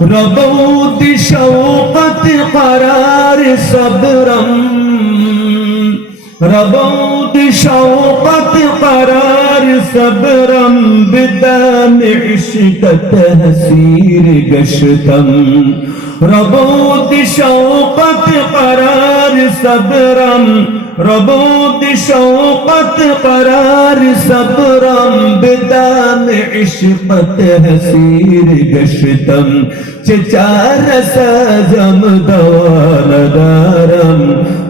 ربوت شوقت قرار صبرم ربوت شوقت قرار صبرم بدم عشق تهسير قشتم ربوت شوقت قرار صبرم ربوت شوقت قرار صبرم بدم عشق تهسير قشتم چچار سجم دوان دارم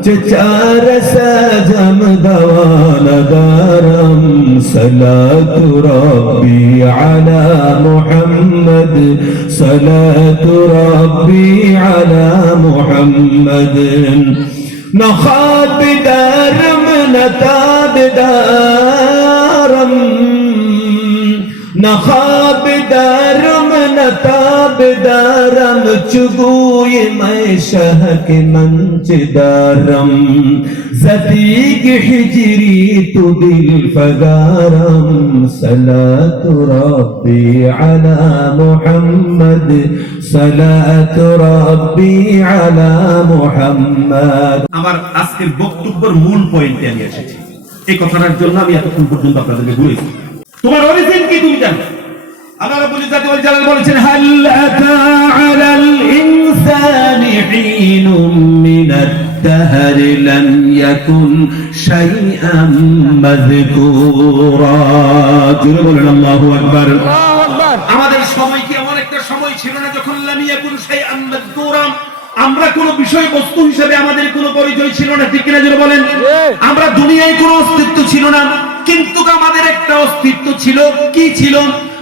چچار سجم دوان دارم صلاة ربي على محمد صلاة ربي على محمد نخاب دارم نتاب دارم نخاب دارم نتاب دارم چگوی میں شہ کے منچ دارم زدیگ حجری تو دل فگارم صلاة ربی علی محمد صلاة ربی علی محمد আমার আজকের বক্তব্যের মূল পয়েন্টে আমি এসেছি। এই কথাটার জন্য আমি এতক্ষণ পর্যন্ত আপনাদেরকে বলেছি তোমার অরিজিন কি তুমি জানো। আল্লাহ রাব্বুল ইজ্জাতি ওয়াল জালাল বলেছেন হাল আতা আলাল ইনসানি হিনুম মিনাত দাহর লাম ইয়াকুন শাইআম মাযকুরা। জোরে বলেন আল্লাহু আকবার। আমাদের সময় কি এমন একটা সময় ছিল না যখন লাম ইয়াকুন শাইআম মাযকুরা, আমরা কোন বিষয় বস্তু হিসেবে আমাদের কোনো পরিচয় ছিল না, ঠিক কিনা জোরে বলেন। আমরা দুনিয়ায় কোনো অস্তিত্ব ছিল না, কিন্তু আমাদের একটা অস্তিত্ব ছিল। কি ছিল?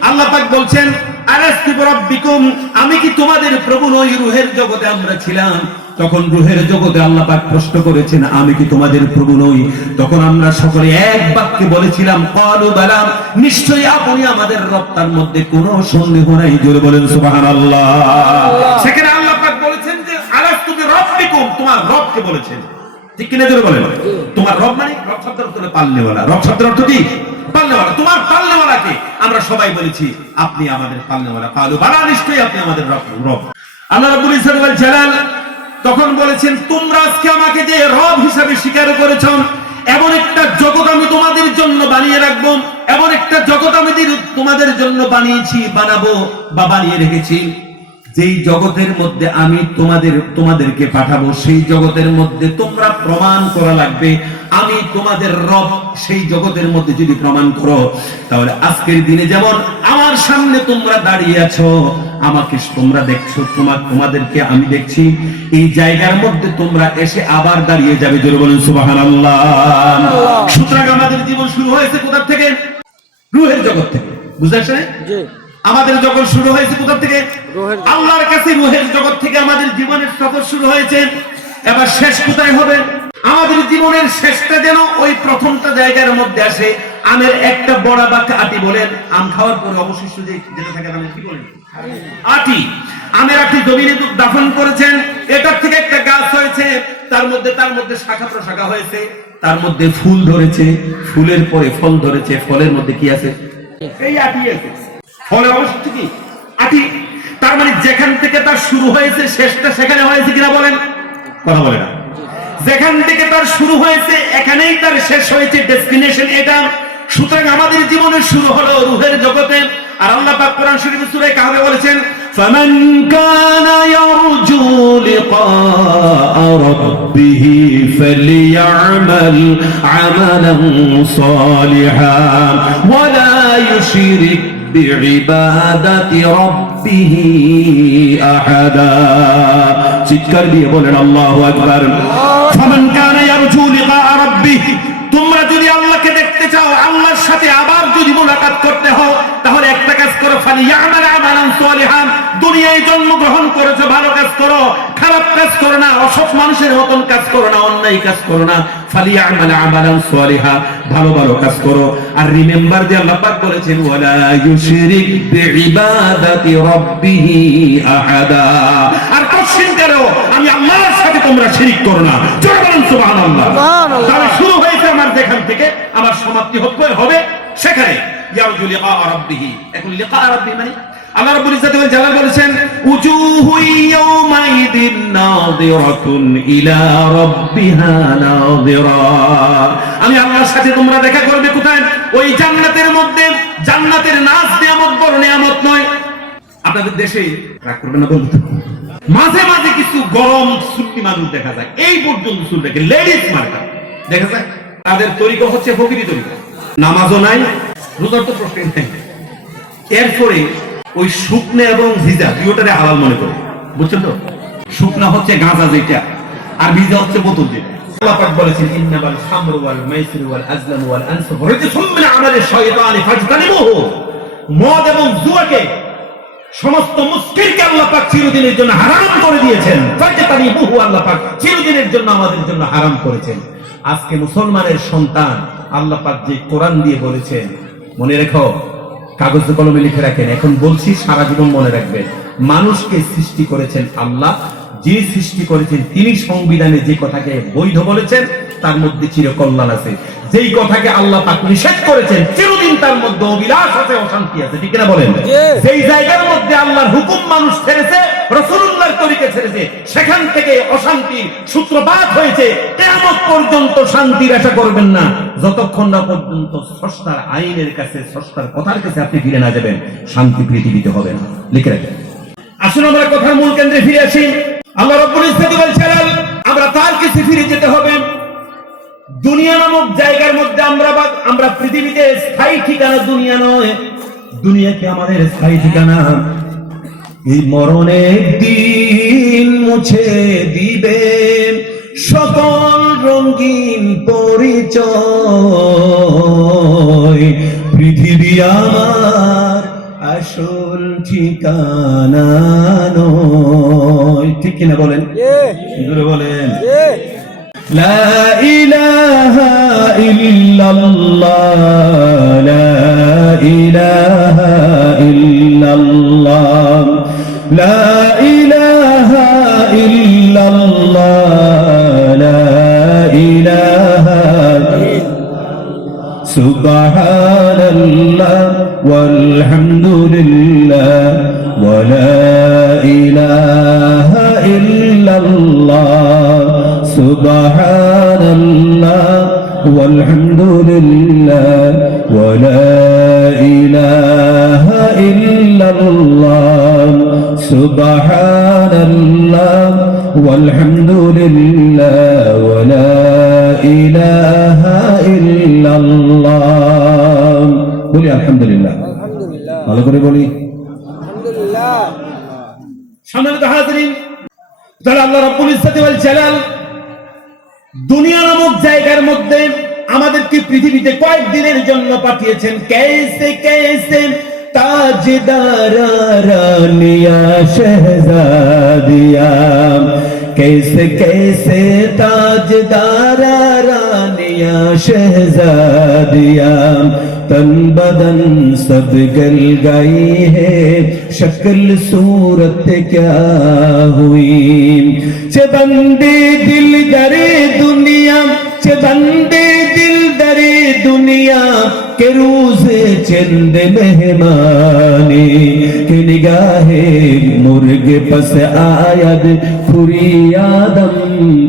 আল্লাহ পাক বলছেন আলাস্তু বিরাব্বিকুম, আমি কি তোমাদের প্রভু নই? রূহের জগতে আমরা ছিলাম, তখন রূহের জগতে আল্লাহ পাক প্রশ্ন করেছেন আমি কি তোমাদের প্রভু নই? তখন আমরা সকলে এক বাক্যে বলেছিলাম ক্বালু বালা, নিশ্চয়ই আপনি আমাদের রব, তার মধ্যে কোনো সন্দেহ নাই। জোরে বলেন সুবহানাল্লাহ। সেখানে আল্লাহ পাক বলেছেন যে আলাস্তু বিরাব্বিকুম, তোমার রবকে বলেছেন, ঠিক কিনা জোরে বলেন। তোমার রব মানে রব শব্দের অর্থ পালনেওয়ালা। রব শব্দের অর্থ কি? পালনেওয়ালা। তোমার পালনেওয়ালাকে আমরা সবাই বলেছি আপনি আমাদের পালনেওয়ালা। ক্বালু বালা, নিশ্চয়ই আপনি আমাদের রব। আল্লাহ রাব্বুল ইজ্জাতি ওয়াল জালাল তখন বলেছেন তোমরা আজকে আমাকে যে রব হিসাবে স্বীকার করেছ, এমন একটা জগৎ আমি তোমাদের জন্য বানিয়ে রাখবো, এমন একটা জগৎ আমি তোমাদের জন্য বানিয়েছি, বানাবো বা বানিয়ে রেখেছি, যেই জগতের মধ্যে আমি তোমাদেরকে পাঠাবো, সেই জগতের মধ্যে তোমরা প্রমাণ করা লাগবে আমি তোমাদের রব। সেই জগতের মধ্যে যদি প্রমাণ করো, তাহলে আজকের দিনে যেমন আমার সামনে তোমরা দাঁড়িয়ে আছো, আমাকে তোমরা দেখছো, তোমাদেরকে আমি দেখছি, এই জায়গার মধ্যে তোমরা এসে আবার দাঁড়িয়ে যাবে। জোরে বলেন সুবহানাল্লাহ। সুতরাং আমাদের জীবন শুরু হয়েছে কোথা থেকে? রূহের জগৎ থেকে। বুঝতে পারছেন? আমাদের জগৎ শুরু হয়েছে কোথা থেকে? আল্লাহর কাছে রূহের জগৎ থেকে আমাদের জীবনের সফর শুরু হয়েছে। এবার শেষ কোথায় হবে? আমাদের জীবনের শেষটা যেন ওই প্রথমটা জায়গার মধ্যে আসে। আমের একটা বড়া বা আটি বলেন, আম খাওয়ার পরে অবশিষ্ট যেটা থাকে আমরা কি বলেন? আটি। আমের আটি জমিনে দাফন করেছেন, এটার থেকে একটা গাছ হয়েছে, তার মধ্যে শাখা প্রশাখা হয়েছে, তার মধ্যে ফুল ধরেছে, ফুলের পরে ফল ধরেছে, ফলের মধ্যে কি আছে? এই আটি আছে। ফলে অবশিষ্ট কি? আটি। তার মানে যেখান থেকে তার শুরু হয়েছে শেষটা সেখানে হয়েছে কিনা বলেন? কথা বলে না। যেখান থেকে তার শুরু হয়েছে এখানেই তার শেষ হয়েছে, ডেস্টিনেশন এটা। সুতরাং আমাদের জীবনের শুরু হলো রূহের জগতে। আর আল্লাহ পাক কোরআন শরীফের সূরা কাহফে বলেছেন ফামান কানা ইয়ারজু লিকা রাব্বিহি ফালইয়ামাল আমালান সালিহান ওয়া লা ইউশরিক বিইবাদাতি রাব্বিহি আহাদা। চিৎকার দিয়ে বলেন আল্লাহু আকবার। ফামান কানা ইয়ারজু লিকা রাব্বিহি, তোমরা যদি আল্লাহকে দেখতে চাও, আল্লাহর সাথে আবার যদি মুলাকাত করতে হয়, তাহলে একটা কাজ করো, ফালিয়ামাল আমালান সালিহান। দুনিয়ায় জন্মগ্রহণ করেছো, ভালো কাজ করো, খারাপ কাজ করো না, অসৎ মানুষের মতন কাজ করো না, অন্যায় কাজ করো না। ফালিয়ামাল আমালান সালিহা, ভালো ভালো কাজ করো। আর রিমেম্বার যে আল্লাহ পাক বলেছেন ওয়ালা ইউশরিক বিইবাদাতি রাব্বিহি আহাদা, আর কোশ্চেন করো আমি আল্লাহর সাথে তোমরা শিরক করো না। জোরে বলুন সুবহানাল্লাহ। তাহলে শুরু হয়েছে আমার যেখান থেকে, আমার সমাপ্তি হবে সেখানে। ইয়ারজু লিকা রাব্বিহি। এখন লিকা রাব্বিহি মানে আল্লাহ রাব্বুল ইজ্জাতি ওয়াল জালাল বলেছেন উজুহু ইয়াউমাইদিন নাযিরাতুন ইলা রাব্বিহা নাযিরা। আমি আল্লাহর সাথে তোমরা দেখা করবে কোথায়? ওই জান্নাতের মধ্যে। জান্নাতের নাজ নিয়ামত বড় নিয়ামত নয়। আপনাদের দেশে রাগ করবেন না বলতে, মাঝে মাঝে কিছু গরম সুন্নি মানুষ দেখা যায়, এই পর্যন্ত চুল দেখে লেডিস মার্কা দেখা যায়। তাদের তরিকা হচ্ছে ফকিরি তরিকা, নামাজও নাই, রোজার তো প্রশ্ন নাই। এরপরে ওই শুকনা এবং ভিজা দুটোটারে হালাল মনে করে, বুঝছেন তো? শুকনা হচ্ছে গাঁজা যেটা, আর ভিজা হচ্ছে বোতল যেটা। আল্লাহ পাক বলেছেন ইন্নামাল খামরু ওয়াল মাইসিরু ওয়াল আজলামু ওয়াল আনসাবু রিজসুম মিন আমালিশ শাইতানি ফাজতানিবুহু। মদ এবং জুয়াকে, সমস্ত মুশকিলকে আল্লাহ পাক চিরদিনের জন্য হারাম করে দিয়েছেন। ফাজতানিবুহু, আল্লাহ পাক চিরদিনের জন্য আমাদের জন্য হারাম করেছেন। আজকে মুসলমানের সন্তান আল্লাহ পাক যে কোরআন দিয়ে বলেছেন, মনে রেখো, কাগজে কলমে লিখে রাখেন, এখন বলছি সারা জীবন মনে রাখবেন। মানুষকে সৃষ্টি করেছেন আল্লাহ, যে সৃষ্টি করেছেন তিনি সংবিধানে যে কথাকে বৈধ বলেছেন তার মধ্যে চিরকল্যাণ আছে, যেই কথাকে আল্লাহ পাক নিষেধ করেছেন চিরদিন তার মধ্যে অবিলাস আছে, অশান্তি আছে, ঠিক কিনা বলেন? যেই জায়গার মধ্যে আল্লাহর হুকুম মানুষ ছেড়েছে, রাসূলুল্লাহর তরিকা ছেড়েছে, সেখান থেকে অশান্তির সূত্রপাত হয়েছে। কিয়ামত পর্যন্ত শান্তির আশা করবেন না যতক্ষণ না পর্যন্ত স্রষ্টার আইনের কাছে, স্রষ্টার কথার কাছে আপনি ফিরে না যাবেন, শান্তি পৃথিবীতে হবে না। লিখে রাখেন। আসুন আমরা কথার মূল কেন্দ্রে ফিরে আসি। আল্লাহ রাব্বুল ইজ্জাতি ওয়াল জালাল, আমরা তার কাছে ফিরে যেতে হবে। দুনিয়া নামক জায়গার মধ্যে আমরা পৃথিবীতে স্থায়ী ঠিকানা দুনিয়া নয়, দুনিয়াকে আমাদের স্থায়ী ঠিকানা। এই মরণের দিন মুছে দিবে সকল রঙিন পরিচয়, পৃথিবী আমার আসল ঠিকানা নয়, ঠিক কিনা বলেন? জোরে বলেন। লা ইলাহা ইল্লাল্লাহ, লা ইলাহা ইল্লাল্লাহ, লা ইলাহা ইল্লাল্লাহ, লা ইলাহা সুবহানাল্লাহ ওয়ালহামদুলিল্লাহ ওয়া লা ইলাহা ইল্লাল্লাহ, সুবহানাল্লাহ ওয়ালহামদুলিল্লাহ ওয়া লা ইলাহা ইল্লাল্লাহ, সুবহানাল্লাহ ওয়ালহামদুলিল্লাহ ওয়া লা ইলাহা ইল্লাল্লাহ। বলি আলহামদুলিল্লাহ, ভালো করে বলি আলহামদুলিল্লাহ। সম্মানিত হাজিরিন, তাহলে আল্লাহ রাব্বুল ইজ্জাতি ওয়াল জালাল দুনিয়া নামক জায়গার মধ্যে আমাদেরকে পৃথিবীতে কয়েকদিনের জন্য পাঠিয়েছেন। कैसे कैसे ताजदारा रानिया शहजादिया, कैसे कैसे ताजदारा रानिया शहजादिया, तन बदन सब गल गई है, शक्ल सूरत क्या हुई। चे बंदे दिल दरे दुनिया, चे बंदे दिल दरे दुनिया, के रोज़े चंद मेहमानी, के निगाहे मुर्गे पस आयद खुरी आदम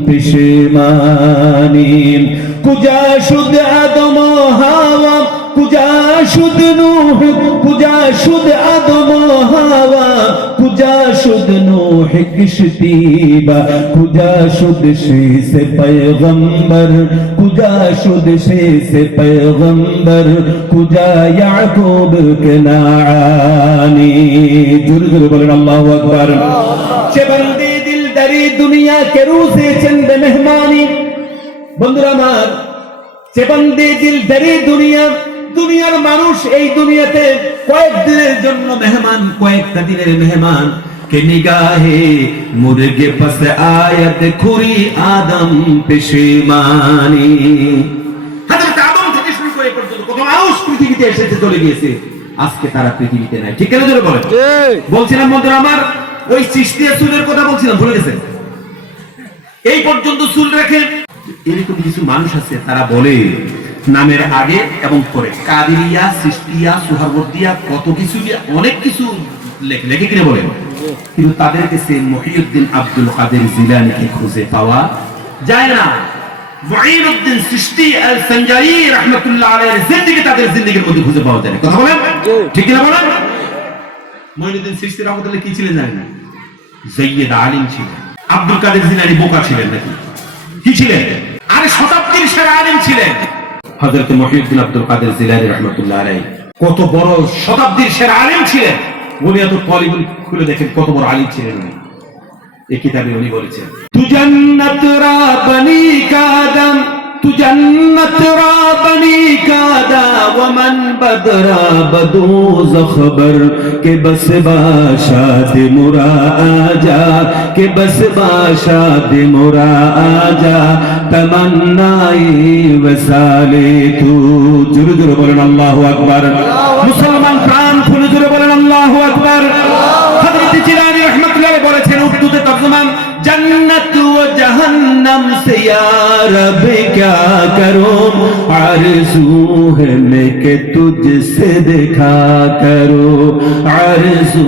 पिशेमानी। कुजा शुद आदम हावा, कुजा शुद नूह, कुजा शुद आदम हावा, कुजा शुद नूह किश्तीबा, कुजा शुद से पैगंबर, कुजा शुद से पैगंबर, कुजा याकूब के नानी। जुर जुर बोलें अल्लाहु अकबर। चे बंदे दिल दरी दुनिया के रोज़े चंद मेहमानी। বন্ধুরা আমার, चे बंदे दिल दरी दुनिया, দুনিয়ার মানুষ এই দুনিয়াতে কয়েকদিনের জন্য মেহমান, কয়েকটা দিনের মেহমান। কে নিগাহে মুরগে পাস আয়াত খুরি আদম পেশমানি। হযরত আদম থেকে শুরু করে পর্যন্ত কত মানুষ পৃথিবীতে এসেছে, চলে গিয়েছে, আজকে তারা পৃথিবীতে নাই। ঠিক কেন জোরে বলেন? বলছিলাম বন্ধুরা আমার, ওই চিশতিয়া চুলের কথা বলছিলাম, ভুলে গেছেন? এই পর্যন্ত চুল রাখে। এরকম কিছু মানুষ আছে, তারা বলে নামের আগে এবং পরে কাদেরিয়া, চিশতিয়া, সুহারবর্দিয়া, কত কিছু অনেক কিছু লেখে কিনে বলেন, কিন্তু তাদের কাছে মহিউদ্দিন আব্দুল কাদের জিলানীকে খুঁজে পাওয়া যায় না। মুঈনুদ্দিন চিশতি আল সঞ্জারি রাহমাতুল্লাহ আলাইহির জিন্দেগি তাদের জিন্দেগির মধ্যে খুঁজে পাওয়া যায় না। কথা বলেন ঠিক না বলেন? মুঈনুদ্দিন চিশতি রাহমাতুল্লাহ কি ছিলেন জানেন? সাইয়্যিদ আলিম ছিলেন। আব্দুল কাদের জিলানী বোকা ছিলেন নাকি? কি ছিলেন? আরে শতাব্দীর সেরা আলিম ছিলেন হযরত মুহিউদ্দিন আব্দুল কাদের জিলানী রাহমাতুল্লাহ আলাইহি। কত বড় শতাব্দীর সেরা আলিম ছিলেন। বুনিয়াতুল কলিবুল খুলে দেখেন কত বড় আলিম ছিলেন উনি। এই কিতাবে উনি বলেছেন, তু জান্নাত রা বনি কাদম, তু জান্নাত রা বনি কাদা ওয়া মান বদরা বদুজ খবর কে বস বাশাদ মুরা আজা, কে বস বাশাদ মুরা আজা তমন্নাই ওয়াসালে তু। জোরে জোরে বলেন আল্লাহু আকবার। মুসলমান প্রাণ খুলে জোরে বলেন আল্লাহু আকবার। হযরত জিলানী রাহমাতুল্লাহ বলেছেন উর্দুতে তরজমা, जन्नत व जहन्नम से या रब क्या करूं, आरज़ू है मैं कि तुझसे देखा करूं, आरज़ू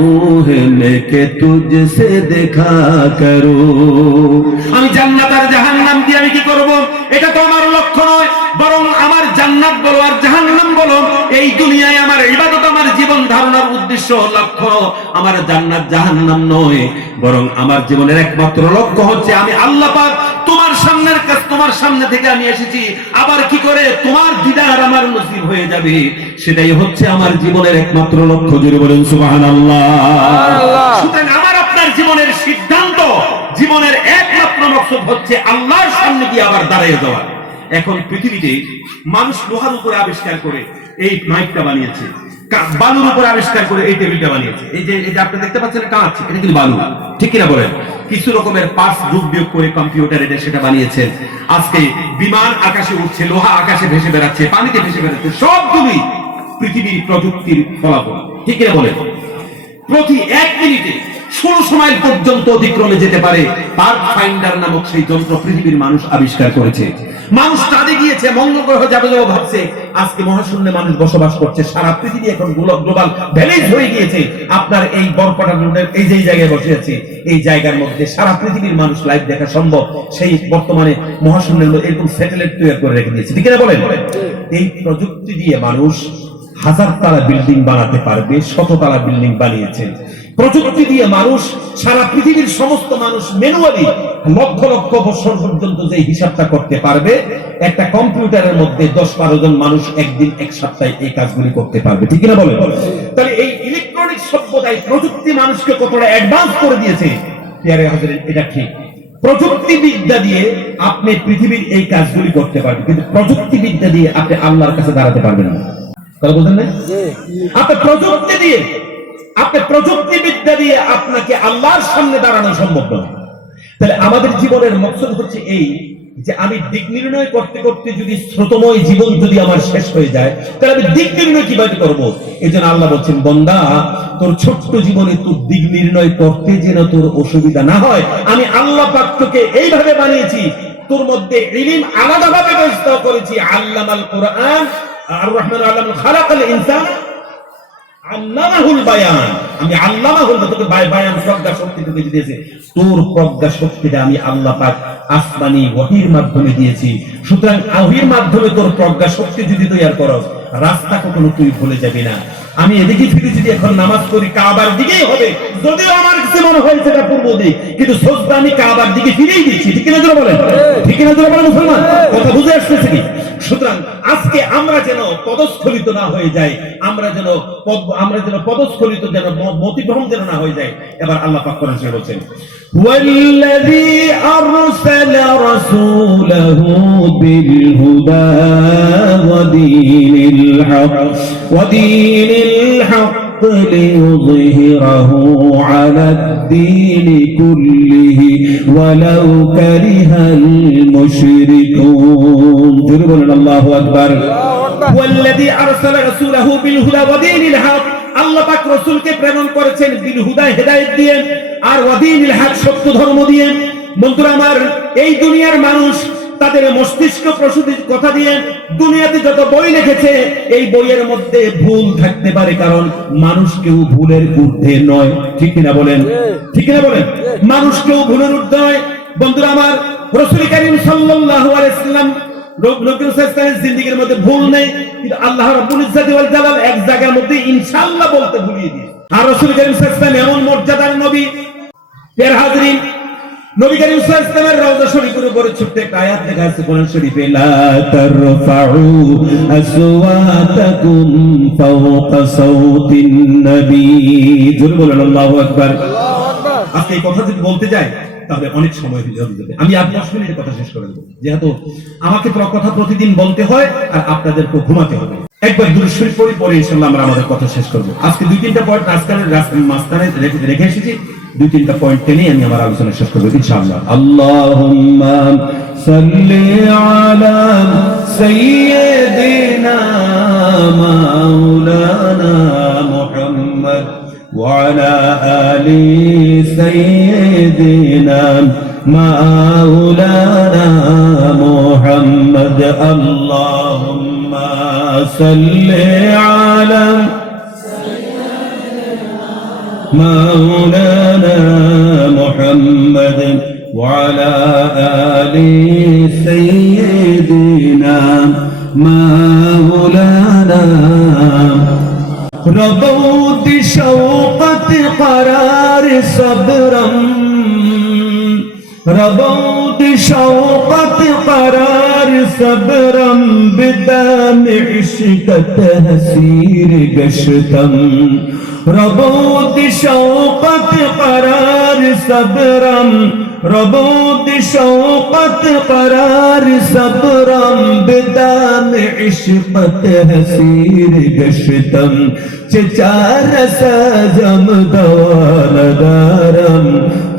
है मैं कि तुझसे देखा करूं। আমি জান্নাত আর জাহান্নাম দিয়ে আমি কি করব? এটা তো আমার লক্ষ্য নয়, বরং আমার জান্নাত বলো আর জাহান্নাম বলো, এই দুনিয়ায় আমার ইবাদত, আমার জীবন ধারণার উদ্দেশ্য লক্ষ্য আমার জান্নাত জাহান্নাম নয়, বরং আমার জীবনের একমাত্র লক্ষ্য হচ্ছে আমি আল্লাহ পাক তোমার সামনের কাছে, তোমার সামনে থেকে আমি এসেছি, আবার কি করে তোমার দিদার আমার নসিব হয়ে যাবে, সেটাই হচ্ছে আমার জীবনের একমাত্র লক্ষ্য। জোরে বলেন সুবহানাল্লাহ। সুতরাং আমার আপনার জীবনের সিদ্ধান্ত, জীবনের একমাত্র মকসদ হচ্ছে আল্লাহর সামনে গিয়ে আবার দাঁড়িয়ে যাওয়া। এখন পৃথিবীতে মানুষ লোহার উপরে আবিষ্কার করে এই মাইকটা বানিয়েছে, বালুর উপরে আবিষ্কার করে এই টেবিলটা বানিয়েছে। এই যে আপনি দেখতে পাচ্ছেন কাঁচ, এটা কিন্তু বালু, ঠিক কিনা বলেন? কিছু রকমের পার্টস যোগ বিয়োগ করে কম্পিউটার এটা সেটা বানিয়েছেন। আজকে বিমান আকাশে উঠছে, লোহা আকাশে ভেসে বেড়াচ্ছে, পানিতে ভেসে বেড়াচ্ছে, সবগুলি পৃথিবীর প্রযুক্তির ফলাফল, ঠিক কিনা বলেন? প্রতি 1 মিনিটে 1600 মাইল পর্যন্ত অতিক্রমে যেতে পারে পার্ক ফাইন্ডার নামক সেই যন্ত্র পৃথিবীর মানুষ আবিষ্কার করেছে। মানুষ চাঁদে গিয়েছে, মঙ্গল গ্রহ যাবে যাবে ভাবছে, আজকে মহাশূন্যে মানুষ বসবাস করছে। সারা পৃথিবী এখন গ্লোবাল ভিলেজ হয়ে গিয়েছে। আপনার এই বরপাটা রোডের এই যে জায়গায় বসে আছে, এই জায়গার মধ্যে সারা পৃথিবীর মানুষ লাইভ দেখা সম্ভব। সেই বর্তমানে মহাশূন্যের মধ্যে এরকম স্যাটেলাইট তৈরি করে রেখে দিয়েছে, ঠিক না বলেন? এই প্রযুক্তি দিয়ে মানুষ 1000 তলা বিল্ডিং বানাতে পারবে, 100 তলা বিল্ডিং বানিয়েছে। প্রযুক্তি দিয়ে মানুষ সারা পৃথিবীর সমস্ত মানুষ ম্যানুয়ালি লক্ষ লক্ষ বছর পর্যন্ত যে হিসাবটা করতে পারবে, একটা কম্পিউটারের মধ্যে 10-12 জন মানুষ একদিন এক সপ্তাহে এই কাজগুলি করতে পারবে, ঠিক না বলেন? তাহলে এই ইলেকট্রনিক সভ্যতায় প্রযুক্তি মানুষকে কতটা অ্যাডভান্স করে দিয়েছে, এটা ঠিক। প্রযুক্তিবিদ্যা দিয়ে আপনি পৃথিবীর এই কাজগুলি করতে পারবেন, কিন্তু প্রযুক্তিবিদ্যা দিয়ে আপনি আল্লাহর কাছে দাঁড়াতে পারবেন না। কথা বলছেন না? আপনি প্রযুক্তিবিদ্যা দিয়ে আপনাকে আল্লাহর সামনে দাঁড়ানো সম্ভব নয়। তাহলে আমাদের জীবনের মকসদ হচ্ছে এই যে আমি দিক নির্ণয় করতে করতে যদি স্রোতময় জীবন যদি আমার শেষ হয়ে যায়, তাহলে আমি দিক নির্ণয় কিভাবে করবো? এই জন্য আল্লাহ বলছেন, বান্দা তোর ছোট্ট জীবনে তোর দিক নির্ণয় করতে যেন তোর অসুবিধা না হয়, আমি আল্লাহ পাক তোকে এইভাবে বানিয়েছি, তোর মধ্যে ইলম আলাদাভাবে ব্যবস্থা করেছি। আল্লামাল কুরআন আর রহমান আল্লাহ খালাকাল ইনসান আল্লামাহুল বায়ান। আমি আল্লামাহুল, তোকে বায়ান প্রজ্ঞা শক্তি তোকে দিয়েছে, তোর প্রজ্ঞা শক্তিটা আমি আল্লাহ পাক আসমানি ওহীর মাধ্যমে দিয়েছি। সুতরাং ওহীর মাধ্যমে তোর প্রজ্ঞা শক্তি যদি তৈরি করো, রাস্তা কখনো তুই ভুলে যাবি না। আমি এদিকে ফিরে যদি এখন নামাজ পড়ি, কাবার দিকেই হবে, যদিও আমার কাছে মনে হয় সেটা পূর্ব দিক, কিন্তু সোজদা আমি কাবার দিকে ফিরেই দিচ্ছি, ঠিক না? বলেন ঠিক না বলেন মুসলমান? কথা বুঝে আসতেছে কি? সুতরাং আজকে আমরা যেন পদস্খলিত না হয়ে যায়, আমরা যেন পদস্খলিত যেন মতিভ্রম যেন না হয়ে যায়। এবার আল্লাহ পাক কোরআনে বলেছেন, ওয়াল্লাযী আরসালা রাসূলাহু বিল হুদা ওয়া দীনিল হক ليظهره على الدين كله ولو كره المشركون. جربنا الله أكبر. والذي أرسل رسوله بالهدى ودين الحق. আল্লাহ পাক রাসূলকে প্রেরণ করেছেন বিল হুদা, হেদায়েত দিয়ে, আর ওয়াদিনিল হক, সত্য ধর্ম দিয়ে। বন্ধুরা আমার, এই দুনিয়ার মানুষ তাদের মস্তিষ্ক প্রসূতির কথা দিয়ে দুনিয়াতে যত বই লিখেছে এই বইয়ের মধ্যে ভুল থাকতে পারে, কারণ মানুষ কেউ ভুলের ঊর্ধ্বে নয়। ঠিক কিনা বলেন? ঠিক কিনা বলেন? মানুষ কেউ ভুলের ঊর্ধ্বে নয়। বন্ধুরা আমার, রাসূল কারীম সাল্লাল্লাহু আলাইহি ওয়াসাল্লাম নবী সাল্লাল্লাহু জিন্দেগীর মধ্যে ভুল নেই, কিন্তু আল্লাহ রাব্বুল ইজ্জাতি ওয়াল জালাল এক জায়গার মধ্যে ইনশাআল্লাহ বলতে ভুলিয়ে দিয়েছে। আর রাসূল কারীম সাল্লাল্লাহু আলাইহি ওয়াসাল্লাম এমন মর্যাদার নবী, এর হাজরিন, নবী কারীম সাল্লাল্লাহু আলাইহি ওয়াসাল্লামের রওজা শরীফের উপরে ছোট্ট একটা আয়াত লেখা আছে কোরআন শরীফে, লা তারফাউ আসওয়াতাকুম ফাওকা সাউতিন নবী। জোরে বলেন আল্লাহু আকবার। আল্লাহু আকবার। আজকে এই কথা যদি বলতে যাই তাহলে অনেক সময় হয়ে যাবে। আমি 8-10 মিনিটে কথা শেষ করে দেব, যেহেতু আমাকে তো কথা প্রতিদিন বলতে হয় আর আপনাদেরকে ঘুমাতে হবে। একবার দুরূদ শরীফ পড়ে ইনশাআল্লাহ আমরা আমাদের কথা শেষ করব। আজকে 2-3টা পয়েন্ট মাঝখানে রেখে এসেছি, 2-3টা পয়েন্ট টেনে আমি আমার আলোচনা শেষ করব ইনশাআল্লাহ। আল্লাহুম্মা সাল্লি আলা সাইয়্যিদিনা মাওলানা মুহাম্মদ وعلى آل سيدنا مولانا محمد اللهم صل على مولانا محمد وعلى آل سيدنا مولانا ربوت شوقت قرار صبرا ربوت شوقت قرار صبرا بدم عشق تهسير قشتم ربوت شوقت قرار صبرا ربوت شوقت قرار صبرا بدم عشق تهسير قشتم چچار سجم دوان دارم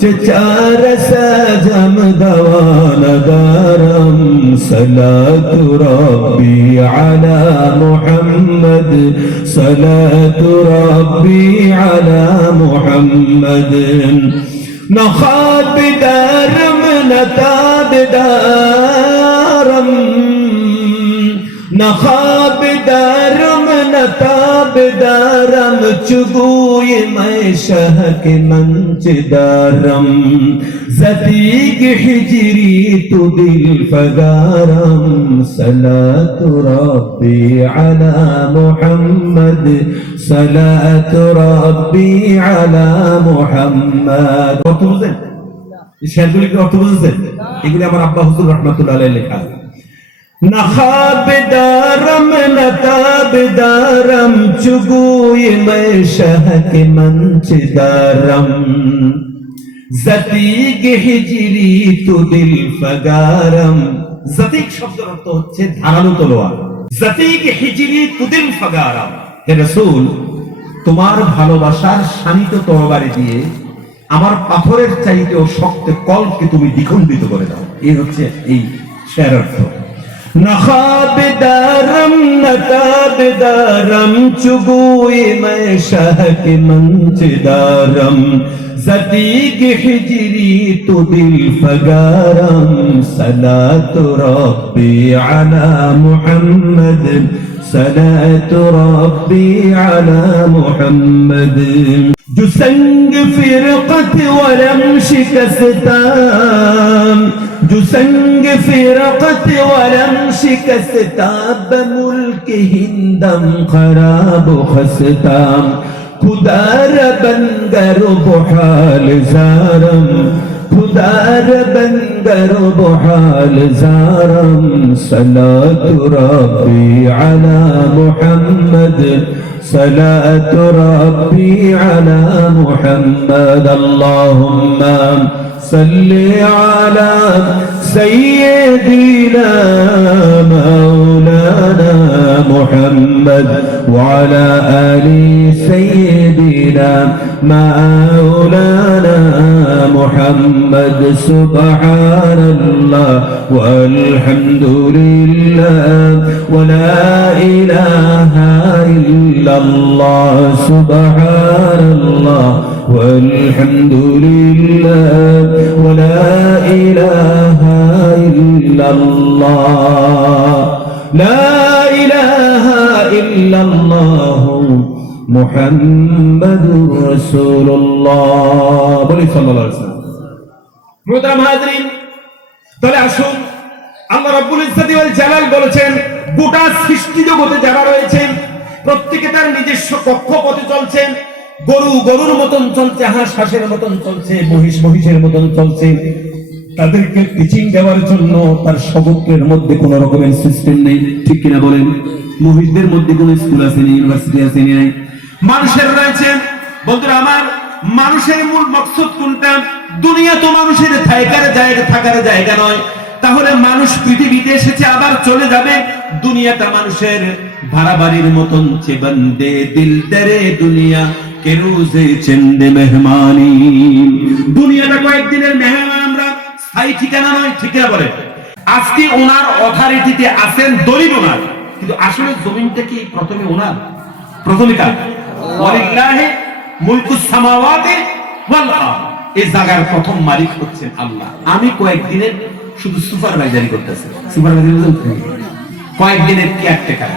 چچار سجم دوان دارم صلاة ربي على محمد صلاة ربي على محمد نخاط بدارم نتاب دارم نخاط بدارم نتاب دارم چگوی میں شہ کے منچ دارم زدیگ حجری تو دل فگارم صلاة ربی علی محمد صلاة ربی علی محمد। অর্থ বুঝলেন? এই শেরগুলি কি অর্থ বুঝেছেন? এগুলি আমার আব্বা হুজুর রাহমাতুল্লাহ আলাইহি লেখা। नखाब दारम नताब दारम चुगुय मैं शह के मंच दारम जतीग हिजरी तु दिल फगारम। जतीग শব্দের অর্থ হচ্ছে ধারালো তলোয়ার। জতীগ হিজরি তু দিল ফগারম। হে রাসূল, তোমার ভালোবাসার শানিত তরবারি দিয়ে আমার পাথরের চাইতেও শক্ত কলকে তুমি দ্বিখণ্ডিত করে দাও। এই হচ্ছে এই শের অর্থ। नखाब दारम नताब दारम चुगुए मैं शाह के मंच दारम जतीग हिजरी तो दिल फगारम सलात रब्बी अला मुहम्मद सलात रब्बी अला मुहम्मद। जो संग फिरकत वलम शिकस्ताम जो संग फिरकत वलम शिकस्ताब मुल्क हिंदम खराब खस्ताम खुदार बनगर बहाल जारम खुदार बनगर बहाल जारम सलात रब्बी अला मुहम्मद صلاة ربي على محمد اللهم صل على سيدنا مولانا محمد وعلى آل سيدنا مولانا محمد سبحان الله والحمد لله ولا إله إلا الله سبحان الله والحمد لله ولا إله إلا ইল্লাল্লাহ লা ইলাহা ইল্লাল্লাহ মুহাম্মাদুর রাসূলুল্লাহ বলি সাল্লাল্লাহু আলাইহি ওয়াসাল্লাম। মুহতারাম হাজরিন, তাহলে আসুন, আল্লাহ রাব্বুল ইজ্জতি ওয়াল জালাল বলেছেন গোটা সৃষ্টি জগতে যারা রয়েছেন প্রত্যেকে তার নিজস্ব কক্ষপথে চলছেন। গরু গরুর মতন চলছে, হাঁস হাঁসের মতন চলছে, মহিষ মহিষের মতন চলছে। তাদেরকে টিচিং দেওয়ার জন্য তার সমুদ্রের মধ্যে কোন রকমের সিস্টেম নেই, ঠিক কিনা বলেন? মহিষদের মধ্যে কোন স্কুল আছে, ইউনিভার্সিটি আছে নাই? মানুষের রয়েছে। বন্ধুরা আমার, মানুষের মূল মকসদ কোনটা? দুনিয়া তো মানুষের থাকার জায়গা নয়। তাহলে মানুষ পৃথিবীতে এসেছে, আবার চলে যাবে। দুনিয়াটা মানুষের ভাড়া বাড়ির মতন চেবন্দে দিল তেরে দুনিয়া কে রোজে চন্দে মেহমানি। দুনিয়াটা কয়েকদিনের মেহমান, আমরা স্থায়ী ঠিকানা নয়, ঠিক না বলে? আজকে ওনার অথরিটিতে আছেন, দলিল ওনার, কিন্তু আসলে জমিনটা কি প্রথমে ওনার? প্রথমে কার? ওয়ালিল্লাহি মুলকুস সামাওয়াতি ওয়াল আরদ। এই জায়গার প্রথম মালিক হচ্ছেন আল্লাহ। আমি কয়েকদিনের শুধু সুপারভাইজারি করতেছি। সুপারভাইজারি বলতে কয়েকদিনের কেয়ারটেকার,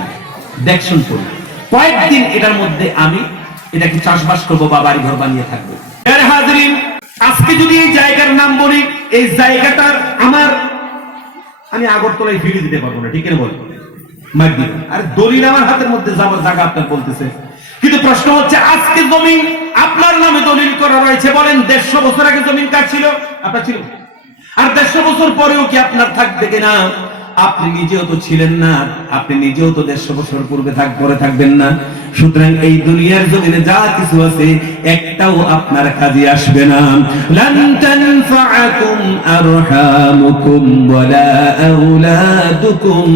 দেখশন করি, কয়েকদিন এটার মধ্যে আমি এটাকে চাষবাস করবো বা বাড়ি ঘর বানিয়ে থাকবো। এর হাজরিন, আজকে যদি এই জায়গার নাম বলি, এই জায়গাটার আমি আগরতলায় ভিডিও দিতে পারবো না, ঠিক না বল? মাইক দিবেন, আর দলিল আমার হাতের মধ্যে যাবার জায়গা আপনার বলতেছে। কিন্তু প্রশ্ন হচ্ছে, আজকে জমিন আপনার নামে দলিল করা রয়েছে, বলেন 150 বছর আগে জমিন কার ছিল? আপনার ছিল। আর 150 বছর পরেও কি আপনার থাকবে কিনা? আপনি নিজেও তো ছিলেন না, আপনি নিজেও তো 150 বছর পরে থাকবেন না। সুতরাং এই দুনিয়ার জমিনে যা কিছু আছে একটাও আপনার কাজে আসবে না। লান তানফাআকুম আরহামুকুম ওয়ালা আওলাদুকুম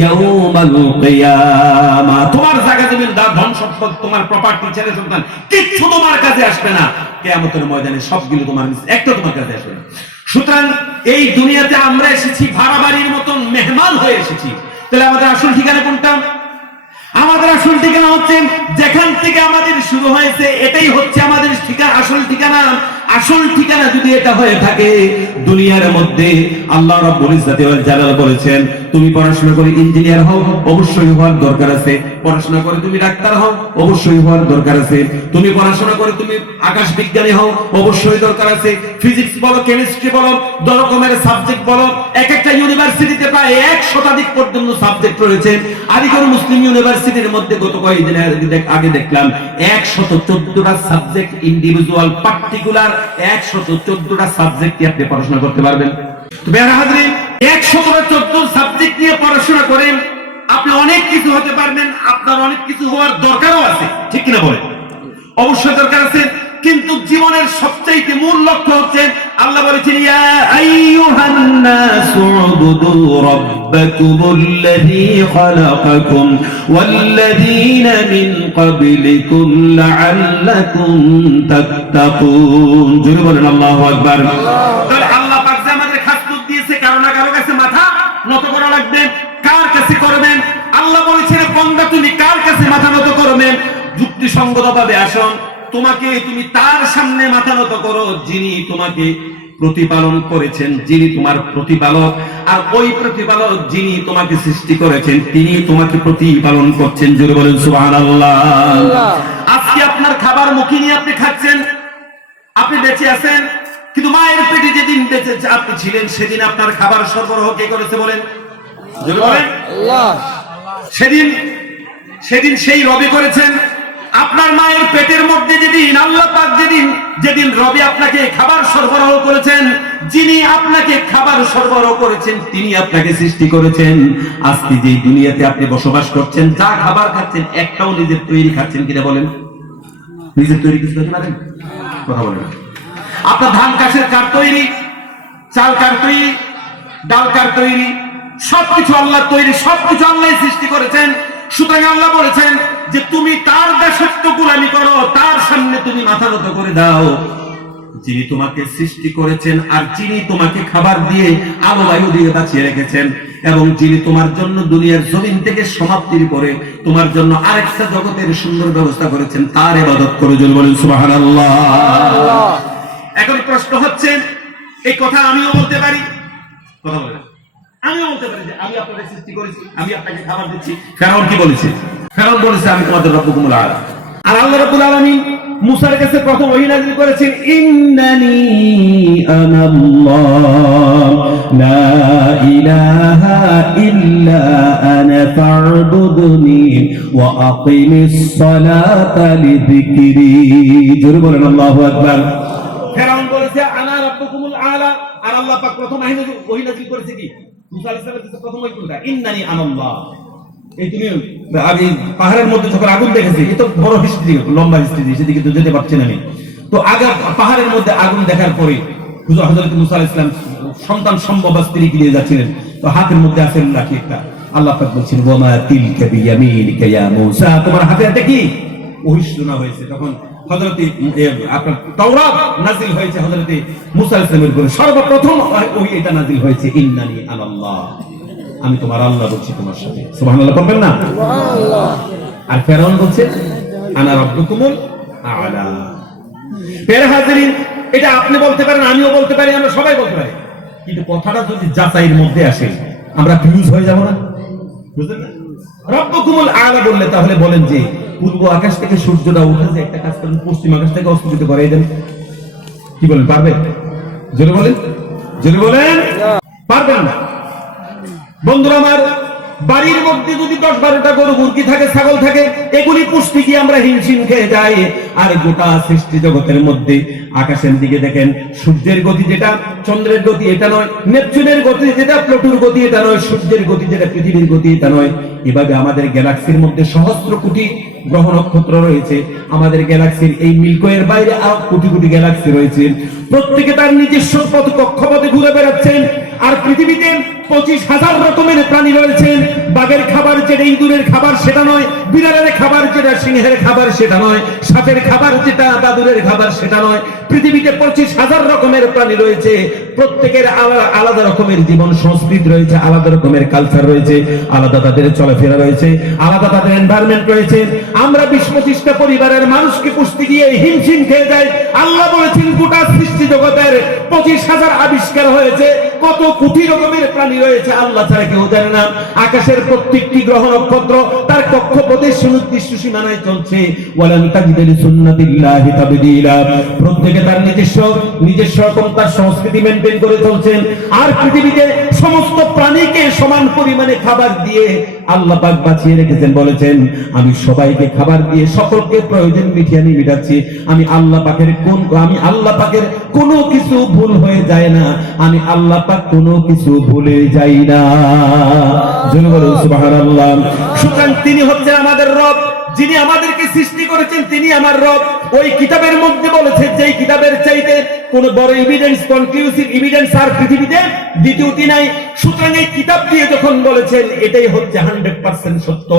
ইয়াউমাল কিয়ামা। তোমার জায়গা জমিন, ধন সম্পদ, তোমার প্রপার্টি, ছেলে সন্তান কিচ্ছু তোমার কাজে আসবে না। কিয়ামতের ময়দানে সবগুলো তোমার, একটা তোমার কাজে আসবে না। সুতরাং এই দুনিয়াতে আমরা এসেছি ভাড়া বাড়ির মতন মেহমান হয়ে এসেছি। তাহলে আমাদের আসল ঠিকানা কোনটা? আমাদের আসল ঠিকানা হচ্ছে যেখান থেকে আমাদের শুরু হয়েছে, এটাই হচ্ছে আমাদের আসল ঠিকানা। আসল ঠিকানা যদি এটা হয়ে থাকে, দুনিয়ার মধ্যে আল্লাহ রাব্বুল ইজ্জতি ওয়াল জালাল বলেছেন, তুমি পড়াশোনা করে ইঞ্জিনিয়ার হও, অবশ্যই হওয়ার দরকার আছে। পড়াশোনা করে তুমি ডাক্তার হও, অবশ্যই হওয়ার দরকার আছে। তুমি পড়াশোনা করে তুমি আকাশ বিজ্ঞানী হও, অবশ্যই দরকার আছে। ফিজিক্স বলো, কেমিস্ট্রি বলো, 2 রকমের সাবজেক্ট বলো। একটা ইউনিভার্সিটিতে প্রায় 1 শতাধিক পর্যন্ত সাবজেক্ট রয়েছে। আলিগড় মুসলিম ইউনিভার্সিটির মধ্যে গত কয়েকদিন আগে দেখলাম 114টা সাবজেক্ট, ইন্ডিভিজুয়াল পার্টিকুলার 114টা সাবজেক্ট নিয়ে আপনি পড়াশোনা করতে পারবেন। তো বেয়ারা হাজরিন, 114 সাবজেক্ট নিয়ে পড়াশোনা করেন, আপনি অনেক কিছু হতে পারবেন। আপনার অনেক কিছু হওয়ার দরকারও আছে, ঠিক কিনা বলেন? অবশ্যই দরকার আছে। কিন্তু জীবনের সবচেয়ে মূল লক্ষ্য হচ্ছে, আল্লাহ বলেছেন, ইয়া আইয়ুহান নাসু উবুদু রাব্বাকুমুল্লাযী খালাকাকুম ওয়াল্লাযীনা মিন ক্বাবলিকুম লাআল্লাকুম তাত্তাকুন। জোরে বলেন আল্লাহু আকবার। তাহলে আল্লাহ পাক যে আমাদের খাসলুক দিয়েছে, কারো না কারো কাছে মাথা নত করা লাগবে। কার কাছে করবেন? আল্লাহ বলেছেন, বান্দা তুমি কার কাছে মাথা নত করবেন? যুক্তিসঙ্গতভাবে আসুন, তুমি তার সামনে মাথা নত করো যিনি তোমাকে প্রতিপালন করেছেন, যিনি তোমার প্রতিপালক। আর ওই প্রতিপালক যিনি তোমাকে সৃষ্টি করেছেন, তিনি তোমাকে প্রতিপালন করছেন। জোরে বলেন সুবহানাল্লাহ। আজকে আপনার খাবার মুখে নিয়ে আপনি খাচ্ছেন, আপনি বেঁচে আছেন, কিন্তু মায়ের পেটে যেদিন বেঁচে আপনি ছিলেন, সেদিন আপনার খাবার সরবরাহ কে করেছে বলেন? জোরে বলেন আল্লাহ। সেদিন সেই রবি করেছেন। আপনার মায়ের পেটের মধ্যে যেদিন আল্লাহ পাক যেদিন রবি আপনাকে খাবার সরবরাহ করেছেন, যিনি আপনাকে খাবার সরবরাহ করেছেন, তিনি আপনাকে সৃষ্টি করেছেন। আজকে যে দুনিয়াতে আপনি বসবাস করছেন, যা খাবার খাচ্ছেন, একটাও নিজের তৈরি খাচ্ছেন কিনা বলেন? নিজের তৈরি কিছু খেতে পারেন? কথা বলেন। আপনার ধান কাশের কার তৈরি, চাল কার তৈরি, ডাল কার তৈরি, সবকিছু আল্লাহর তৈরি, সবকিছু আল্লাহ সৃষ্টি করেছেন। সুতরাং আল্লাহ বলেছেন যে তুমি তার দাসত্ব গোলামি করো, তার সামনে তুমি মাথা নত করে দাও, যিনি তোমাকে সৃষ্টি করেছেন, আর যিনি তোমাকে খাবার দিয়ে আলো বায়ু দিয়ে বাঁচিয়ে রেখেছেন, এবং যিনি তোমার জন্য দুনিয়ার জমিন থেকে সমাপ্তির পরে তোমার জন্য আরেকটা জগতের সুন্দর ব্যবস্থা করেছেন, তার ইবাদত করো। জোরে বলেন সুবহানাল্লাহ। এখন প্রশ্ন হচ্ছে, এই কথা আমিও বলতে পারি, কথা বলেন, আমি বলতে পারি যে আমি আপনাকে সৃষ্টি করেছি, আমি আপনাকে খাবার দিচ্ছি। ফেরাউন কি বলেছে? ফেরাউন বলেছে আমি তোমাদের রব্বুকুমুল আলা। আর আল্লাহ রাব্বুল আলামিন মুসার কাছে প্রথম ওহী নাযিল করেছেন ইন্নানি আনাল্লাহ লা ইলাহা ইল্লা আনা ফা'বুদনি ওয়া আকিমিস সালাতা লিযিকরি। জোরে বলেন আল্লাহু আকবার। ফেরাউন বলেছে আনা রাব্বুকুমুল আলা, আর আল্লাহ পাক প্রথম ওহী নাযিল করেছে কি? মুসা আলাইহিস সালামের কাছে প্রথম ওহী কোনটা? ইন্নানি আনাল্লাহ। এই তুমি আমি পাহাড়ের মধ্যে যখন আগুন দেখেছি, এ তো বড় হিস্ট্রি, লম্বা হিস্ট্রি, সেদিকে তো যেতে পারছি না আমি। তো আগে পাহাড়ের মধ্যে আগুন দেখার পরে হযরত মুসা আলাইহিস সালাম সন্তান সম্ভব স্ত্রীকে নিয়ে যাচ্ছিলেন, তো হাতের মধ্যে আছে লাঠি একটা। আল্লাহ পাক বলছেন ওয়া মা তিলকা বিয়ামিনিকা ইয়া মুসা, তোমার হাতে এটা কি? ওহী শোনা হয়েছে তখন হযরত আপনার তাওরাত নাযিল হয়েছে হযরত মুসা আলাইহিস সালামের উপরে। সর্বপ্রথম ওহী এটা নাযিল হয়েছে ইন্নানি আনাল্লাহ, আমি তোমার আল্লাহ বলছি তোমার সাথে। সুবহানাল্লাহ বলবেন না? সুবহানাল্লাহ। আর ফেরাউন বলছে আনা রাব্বুকুমুল আলা। প্রিয় হাজিরিন, এটা আপনি বলতে পারেন, আমিও বলতে পারি, আমরা সবাই বলতে পারি, কিন্তু কথাটা যদি যাচাইয়ের মধ্যে আসে আমরা ফিউজ হয়ে যাব না? বুঝলেন না? রাব্বুকুমুল আলা বললে তাহলে বলেন যে পূর্ব আকাশ থেকে সূর্যটা উঠেছে, একটা কাজ করেন পশ্চিম আকাশ থেকে অস্তমিত করাই দেন। কি বলেন, পারবেন? জোরে বলেন, জোরে বলেন। পারবেন না? বন্ধুরা আমার, বাড়ির মধ্যে যদি 10-12টা গরু মুরগি থাকে, ছাগল থাকে, এগুলি পুষ্টি কি আমরা হিমশিম খেয়ে যাই। আর গোটা সৃষ্টি জগতের মধ্যে আকাশের দিকে দেখেন, সূর্যের গতি যেটা, চন্দ্রের গতি এটা নয়, নেপচুনের গতি যেটা, প্লুটোর গতি এটা নয়, সূর্যের গতি যেটা, পৃথিবীর গতি এটা নয়। এভাবে আমাদের গ্যালাক্সির মধ্যে সহস্র কোটি গ্রহ নক্ষত্র রয়েছে। আমাদের গ্যালাক্সির এই মিল্কওয়ের বাইরে আরো কোটি কোটি গ্যালাক্সি রয়েছে। প্রত্যেকে তার নিজস্ব পথ কক্ষপথে ঘুরে বেড়াচ্ছেন। আর পৃথিবীতে 25,000 রকমের প্রাণী রয়েছেন। বাঘের খাবার যেটা ইঁদুরের খাবার সেটা নয়, বিড়ালের খাবার যেটা সিংহের খাবার সেটা নয়, সাপের খাবার যেটা বাদুড়ের খাবার সেটা নয়। পৃথিবীতে 25,000 রকমের প্রাণী রয়েছে। প্রত্যেকের আলাদা রকমের জীবন সংস্কৃতি রয়েছে, আলাদা রকমের কালচার রয়েছে, আলাদা তাদের চলাফেরা রয়েছে, আলাদা তাদের এনভায়রনমেন্ট রয়েছে। আমরা 20-25টা পরিবারের মানুষকে পুষতে গিয়ে হিমশিম খেয়ে যাই। আল্লাহ বলেছেন গোটা সৃষ্টি জগতের 25,000 আবিষ্কার হয়েছে, কত কোটি রকমের প্রাণী রয়েছে আল্লাহ ছাড়া কেউ জানে না। আকাশের প্রত্যেকটি গ্রহ নক্ষত্র তার কক্ষপথে সুনির্দিষ্ট সীমানায় চলছে। ওয়ালান তাজিদা লিসুন্নাতিল্লাহি তাবদীলা। প্রত্যেকে তার নিজস্ব রকম তার সংস্কৃতি মেইনটেইন করে চলছেন। আর পৃথিবীতে সমস্ত প্রাণীকে সমান পরিমাণে খাবার দিয়ে আল্লাহ পাক বাঁচিয়ে রেখেছেন। বলেছেন আমি সবাইকে খাবার দিয়ে সকলকে প্রয়োজন মিটিয়ে মিটাচ্ছি। আমি আল্লাহ পাকের কোনো কিছু ভুল হয়ে যায় না। আমি আল্লাহ পাক কোনো কিছু ভুলে যাই না। সুবহানাল্লাহ। সুতরাং তিনি হচ্ছেন আমাদের রব, যিনি আমাদেরকে সৃষ্টি করেছেন, তিনি আমার রব। ওই কিতাবের মধ্যে বলেছে যে কিতাবের চাইতে কোন বড় এভিডেন্স, কনক্লুসিভ এভিডেন্স আর পৃথিবীতে দ্বিতীয়টি নাই। সুতরাং এই কিতাব দিয়ে যখন বলেছেন এটাই হচ্ছে 100% সত্য।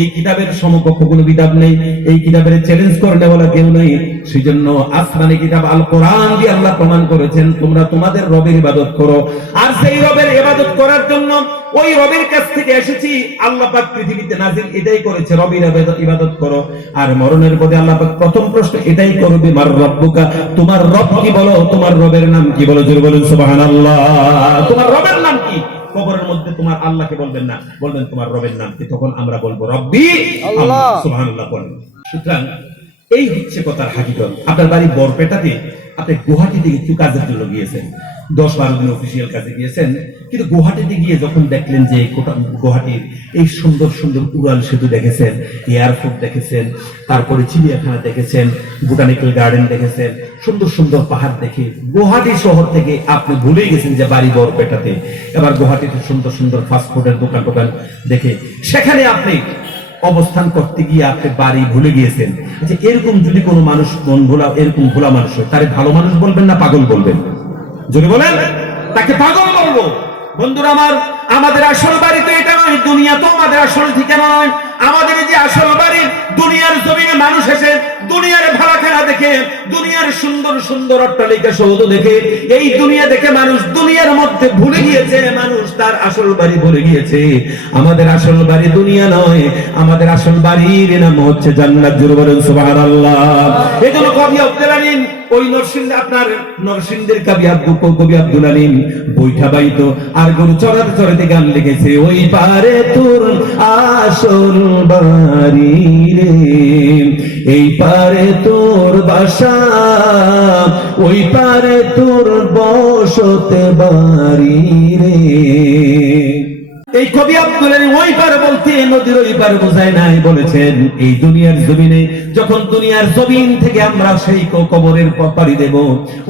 এই কিতাবের সমকক্ষ কোনো কিতাব নেই, এই কিতাবের চ্যালেঞ্জ করতে বলা কেউ নেই। সেজন্য আসমানি কিতাব আল কোরআন দিয়ে আল্লাহ প্রমাণ করেছেন তোমরা তোমাদের রবের ইবাদত করো। আর সেই রবের ইবাদত করার জন্য ওই রবের কাছ থেকে এসেছি। আল্লাহ পাক পৃথিবীতে নাজিল এটাই করেছে, রবের ইবাদত করো। আর মরণের পরে আল্লাহ পাক প্রথম প্রশ্ন এটাই করবে, মার রব্বুকা, তোমার রব কি বলো, তোমার রবের নাম কি বলো। জোরে বলুন সুবহানাল্লাহ। তোমার রবের নাম কি? কবরের মধ্যে তোমার আল্লাহকে বলবেন না, বলবেন তোমার রবের নাম কি। তখন আমরা বলবো রব্বি আল্লাহ। সুবহানাল্লাহ বলেন। সুতরাং এই হচ্ছে কথার হাকিকত। আপনার বাড়ি বরপেটাতে, আপনি গুয়াহাটিতে কিছু কাজের জন্য গিয়েছেন, 10-12 দিন অফিসিয়াল কাজে গিয়েছেন, কিন্তু গুয়াহাটিতে গিয়ে যখন দেখলেন যে গুয়াহাটির এই সুন্দর সুন্দর উড়াল সেতু দেখেছেন, এয়ারপোর্ট দেখেছেন, তারপরে চিড়িয়াখানা দেখেছেন, বোটানিক্যাল গার্ডেন দেখেছেন, সুন্দর সুন্দর পাহাড় দেখে গুয়াহাটি শহর থেকে আপনি ভুলে গেছেন যে বাড়ি বরপেটাতে। এবার গুয়াহাটিতে সুন্দর সুন্দর ফাস্টফুডের দোকান দেখে সেখানে আপনি অবস্থান করতে গিয়ে আপনি বাড়ি ভুলে গিয়েছেন। যে এরকম যদি কোনো মানুষ এরকম ভোলা মানুষ হয়, তারে ভালো মানুষ বলবেন না পাগল বলবেন? যদি বলেন তাকে পাগল বলবো। বন্ধুরা আমার, আমাদের আসল বাড়ি তো এটা নয়, দুনিয়া তো আমাদের আসল ঠিকানা নয়। আমাদের যে আসল বাড়ি দুনিয়ার জমিনে মানুষ এসে দুনিয়ার ভাড়াখানা দেখে, দুনিয়ার সুন্দর সুন্দর অট্টালিকা সৌধ দেখে, এই দুনিয়া দেখে মানুষ দুনিয়ার মধ্যে ভুলে গিয়েছে, মানুষ তার আসল বাড়ি ভুলে গিয়েছে। আমাদের আসল বাড়ি দুনিয়া নয়, আমাদের আসল বাড়ির নাম হচ্ছে জান্নাত। জোরে বলেন সুবহানাল্লাহ। এজন্য কবি আব্দুল আলিম, ওই নরসিংদী, আপনার নরসিংদীর কবি আব্দুল আলিম বৈঠা বাইতো আর গরু চড়াতে চড়াতে গান লিখেছে, ওই পারে তোর আসল বাড়ি রে, এই পারে তোর বাসা, ওই পারে তোর বসতে বাড়ি রে। এই কবি আব্দুল আলিম ওই পার বলতে নদীর ওই পার বোঝায় নাই, বলেছেন এই দুনিয়ার জমিনে যখন দুনিয়ার জমিন থেকে আমরা সেই কবরের পাড়ি দেব,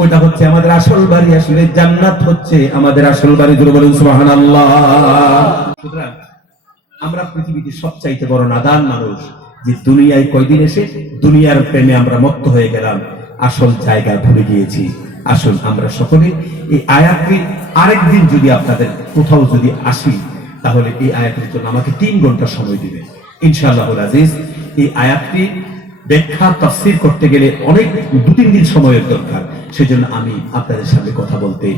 ওটা হচ্ছে আমাদের আসল বাড়ি, আসলে জান্নাত হচ্ছে আমাদের আসল বাড়ি। জোরে বলুন সুবহানাল্লাহ। সুতরাং আমরা পৃথিবীতে সবচাইতে বড় নাদান মানুষ, যে দুনিয়ায় কয়দিন এসে দুনিয়ার প্রেমে আমরা মত্ত হয়ে গেলাম, আসল জায়গা ভুলে গিয়েছি। আসল আমরা সকলে এই আয়াতটি আরেকদিন যদি আপনাদের কোথাও যদি আসি, তাহলে এই আয়াতের জন্য আমাকে 3 ঘন্টা সময় দিবেন ইনশাআল্লাহুল আজিজ। এই আয়াতটি ব্যাখ্যা তাফসীর করতে গেলে অনেক 2-3 দিন সময়ের দরকার, সেজন্য আমি আপনাদের সামনে কথা বলতে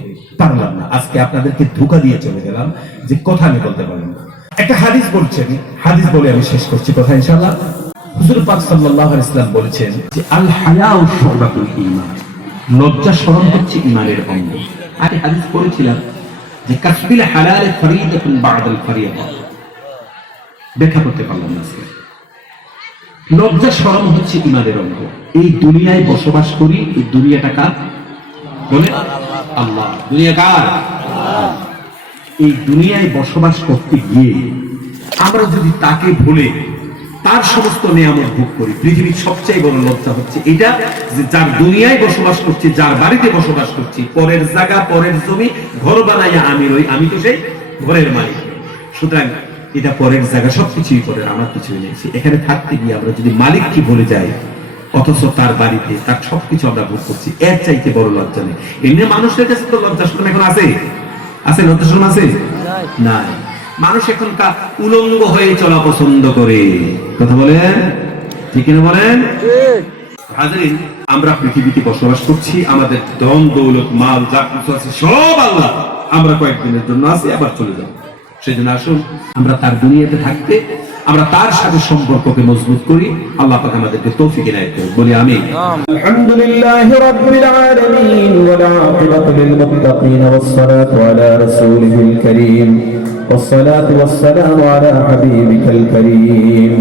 পারলাম না। আজকে আপনাদেরকে ধোঁকা দিয়ে চলে গেলাম যে কথা আমি বলতে পারলাম না। একটা হাদিস বলছেন, হাদিস বলে আমি শেষ করছি কথা ইনশাআল্লাহ। হুজুর পাক সাল্লাল্লাহু আলাইহি ওয়াসাল্লাম বলেছেন যে আল হায়াউ শুবাতুল ঈমান, লজ্জা শরম হচ্ছে ঈমানের অঙ্গ। আগে হাদিস পড়েছিলাম যে কাসবিল হালাল ফরিদাতুন বা'দাল ফরিয়্যা, ব্যাখ্যা করতে পারলাম না। লজ্জা শরম হচ্ছে ঈমানের অঙ্গ। এই দুনিয়ায় বসবাস করি, এই দুনিয়াটা কার? বলে আল্লাহ। দুনিয়া কার? এই দুনিয়ায় বসবাস করতে গিয়ে আমরা যদি তাকে ভুলে তার সমস্ত নিয়ামত ভোগ করি, পৃথিবীর সবচেয়ে বড় লজ্জা হচ্ছে এটা যে যার দুনিয়ায় বসবাস করছি, যার বাড়িতে বসবাস করছি, পরের জায়গা পরের জমি ঘর বানাইয়া আমি রই, আমি তো সেই ঘরের মালিক। সুতরাং এটা পরের জায়গা, সবকিছুই পরের, আমার কিছুই নেই। এখানে থাকতে গিয়ে আমরা যদি মালিক কি বলে যাই, অথচ তার বাড়িতে তার সবকিছু আমরা ভোগ করছি, এর চাইতে বড় লজ্জা নেই। এমনি মানুষের কাছে তো লজ্জা শরম এখন আছে, আছে লজ্জা শরম আছে? নাই। মানুষ এখনকার উলঙ্গ হয়ে চলা পছন্দ করে, কথা বলেন ঠিক না? বলেন হাজারিন, আমরা পৃথিবীতে বসবাস করছি, আমাদের ধন দৌলত মাল যা কিছু আছে সব আল্লাহ, আমরা কয়েকদিনের জন্য আছি আবার চলে যাব। সেজন্য আসুন আমরা তার দুনিয়াতে থাকতে আমরা তার সাথে সম্পর্ককে মজবুত করি। আল্লাহ পাক আমাদেরকে তৌফিক ইনায়াত করুন, বলি আমিন। আলহামদুলিল্লাহি রাব্বিল আলামিন ওয়াল আকিবাতু লিল মুত্তাকিন ওয়াস সালাতু আলা রাসূলিল কারীম ওয়াস সালাতু ওয়াস সালামু আলা হাবিবিকাল কারীম।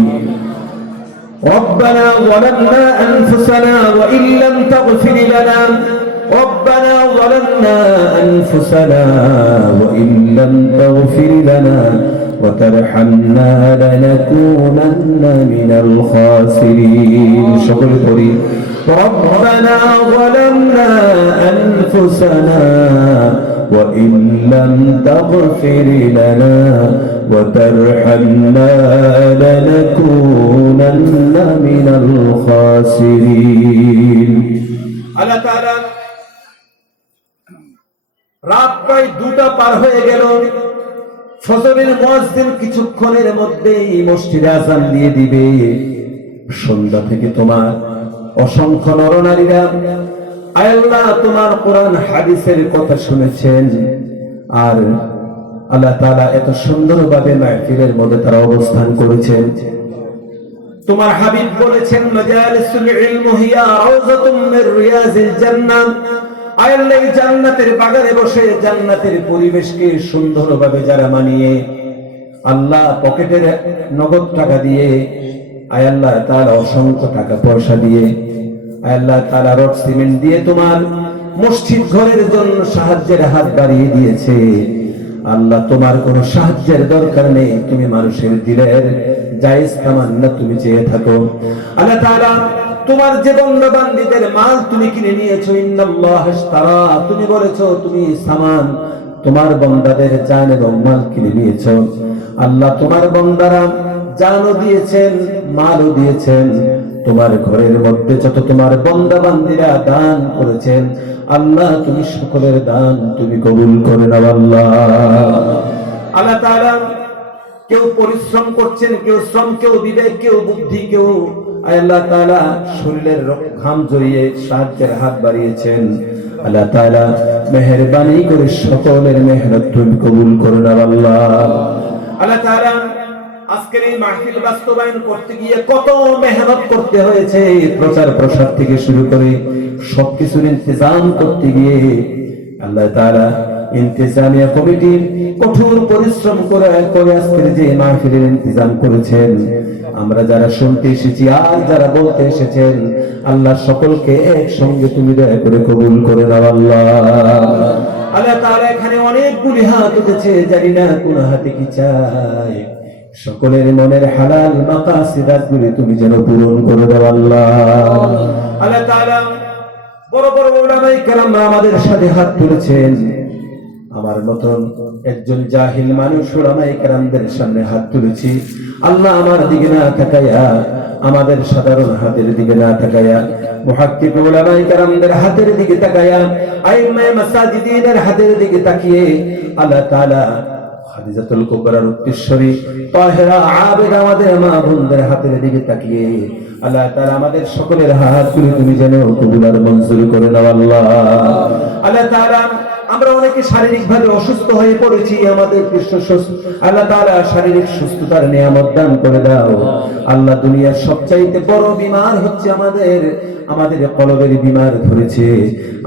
ربنا ظلمنا أنفسنا وإن لم تغفر لنا ربنا ظلمنا أنفسنا وإن لم تغفر لنا وترحمنا لنكونن من الخاسرين. شكر قريب. ربنا ظلمنا أنفسنا وإن لم تغفر لنا وترحمنا لنكونن من الخاسرين. আল্লাহ তাআলা রাত প্রায় 2টা পার হয়ে গেল, ফজরের মুয়াজ্জিন কিছুক্ষণের মধ্যেই মসজিদে আযান দিয়ে দিবে। সন্ধ্যা থেকে তোমার অসংখ্য নরনারীরা আল্লাহ তোমার কোরআন হাদিসের কথা শুনেছেন, আর আল্লাহ তাআলা এত সুন্দরভাবে মাহফিলের মধ্যে তারা অবস্থান করেছেন। তোমার হাবিব বলেছেন মাজালিসুল ইলম হিয়া রাউযাতুম মির রিয়াজিল জান্নাহ, আল্লাহ জান্নাতের বাগানে বসে জান্নাতের পরিবেশকে সুন্দরভাবে যারা মানিয়ে আল্লাহ পকেটের নগদ টাকা দিয়ে, আল্লাহ তাআলা অসংখ্য টাকা পয়সা দিয়ে, আল্লাহ তাআলা রড সিমেন্ট দিয়ে তোমার মসজিদ ঘরের জন্য সাহায্যের হাত বাড়িয়ে দিয়েছে। আল্লাহ তোমার কোনো সাহায্যের দরকার নেই, তুমি মানুষের দিলের জায়েজ তামান্না তুমি চেয়ে থাকো। আল্লাহ তাআলা তোমার যে বান্দা বান্দীদের মাল তুমি কিনে নিয়েছো, ইন্নাল্লাহ ইশতারা, তুমি বলেছো তুমি সামান, তোমার বান্দাদের জান এবং মাল কিনে নিয়েছো। আল্লাহ তোমার বান্দারা জানও দিয়েছেন, মালও দিয়েছেন। তোমার ঘরের মধ্যে যত তোমার বান্দা বান্দীরা দান করেছেন, আল্লাহ তুমি সকলের দান তুমি কবুল করে নাও। আল্লাহ তাআলা কেউ পরিশ্রম করছেন, কেউ শ্রম, কেউ বিবেক, কেউ বুদ্ধি, কেউ আল্লাহ তাআলা শরীরের ঘাম জড়িয়ে সাহায্যের হাত বাড়িয়েছেন। আল্লাহ তাআলা মেহেরবানি করে সকলের মেহনত তুমি কবুল করুন আল্লাহ। আল্লাহ তাআলা আজকের এই মাহফিল বাস্তবায়ন করতে গিয়ে কত মেহনত করতে হয়েছে, প্রচার প্রসার থেকে শুরু করে সবকিছুর ইন্তজাম করতে গিয়ে আল্লাহ তাআলা ইন্তেজামিয়া কমিটির কঠোর পরিশ্রম করে আজকের যে মাহফিলের ইন্তজাম করেছেন। আমরা যারা শুনতে এসেছি আর যারা বলতে এসেছেন, আল্লাহ সকলকে একসঙ্গে তুমি দয়া করে কবুল করে নাও আল্লাহ। আল্লাহ তাআলা এখানে অনেকগুলি হাত উঠেছে, জানি না কোন হাতে কি চাই। সকলের মনের হালাল মাকাসিদাতগুলি তুমি যেন পূরণ করে দাও আল্লাহ। আল্লাহ তাআলা বড় বড় উলামায়ে কেরাম আমাদের সাথে হাত তুলেছেন। আমার মতন একজন জাহিল মানুষ উলামায়ে কেরামদের সামনে হাত তুলেছি। আল্লাহ আমার দিকে না তাকায়া, আমাদের সাধারণ হাতের দিকে না তাকায়া, মুহাক্কিক উলামায়ে কেরামদের হাতের দিকে তাকায়া, আইম্মায়ে মাসাজিদের হাতের দিকে তাকিয়ে আল্লাহ তাআলা খাদিজাতুল কুবরার উত্তরসূরি তাহেরা আবেদ আমাদের মা বোনদের হাতের দিকে তাকিয়ে আল্লাহ তাআলা আমাদের সকলের হাতগুলো তুমি যেন কবুল আর মঞ্জুর করে নাও আল্লাহ। আল্লাহ তাআলা আমরা অনেকে শারীরিকভাবে অসুস্থ হয়ে পড়েছি, আমাদের আল্লাহ তাআলা শারীরিক সুস্থতার নিয়ামত দান করে দাও আল্লাহ। দুনিয়ার সবচাইতে বড় বিমার হচ্ছে আমাদের কলবের বিমার ধরেছে,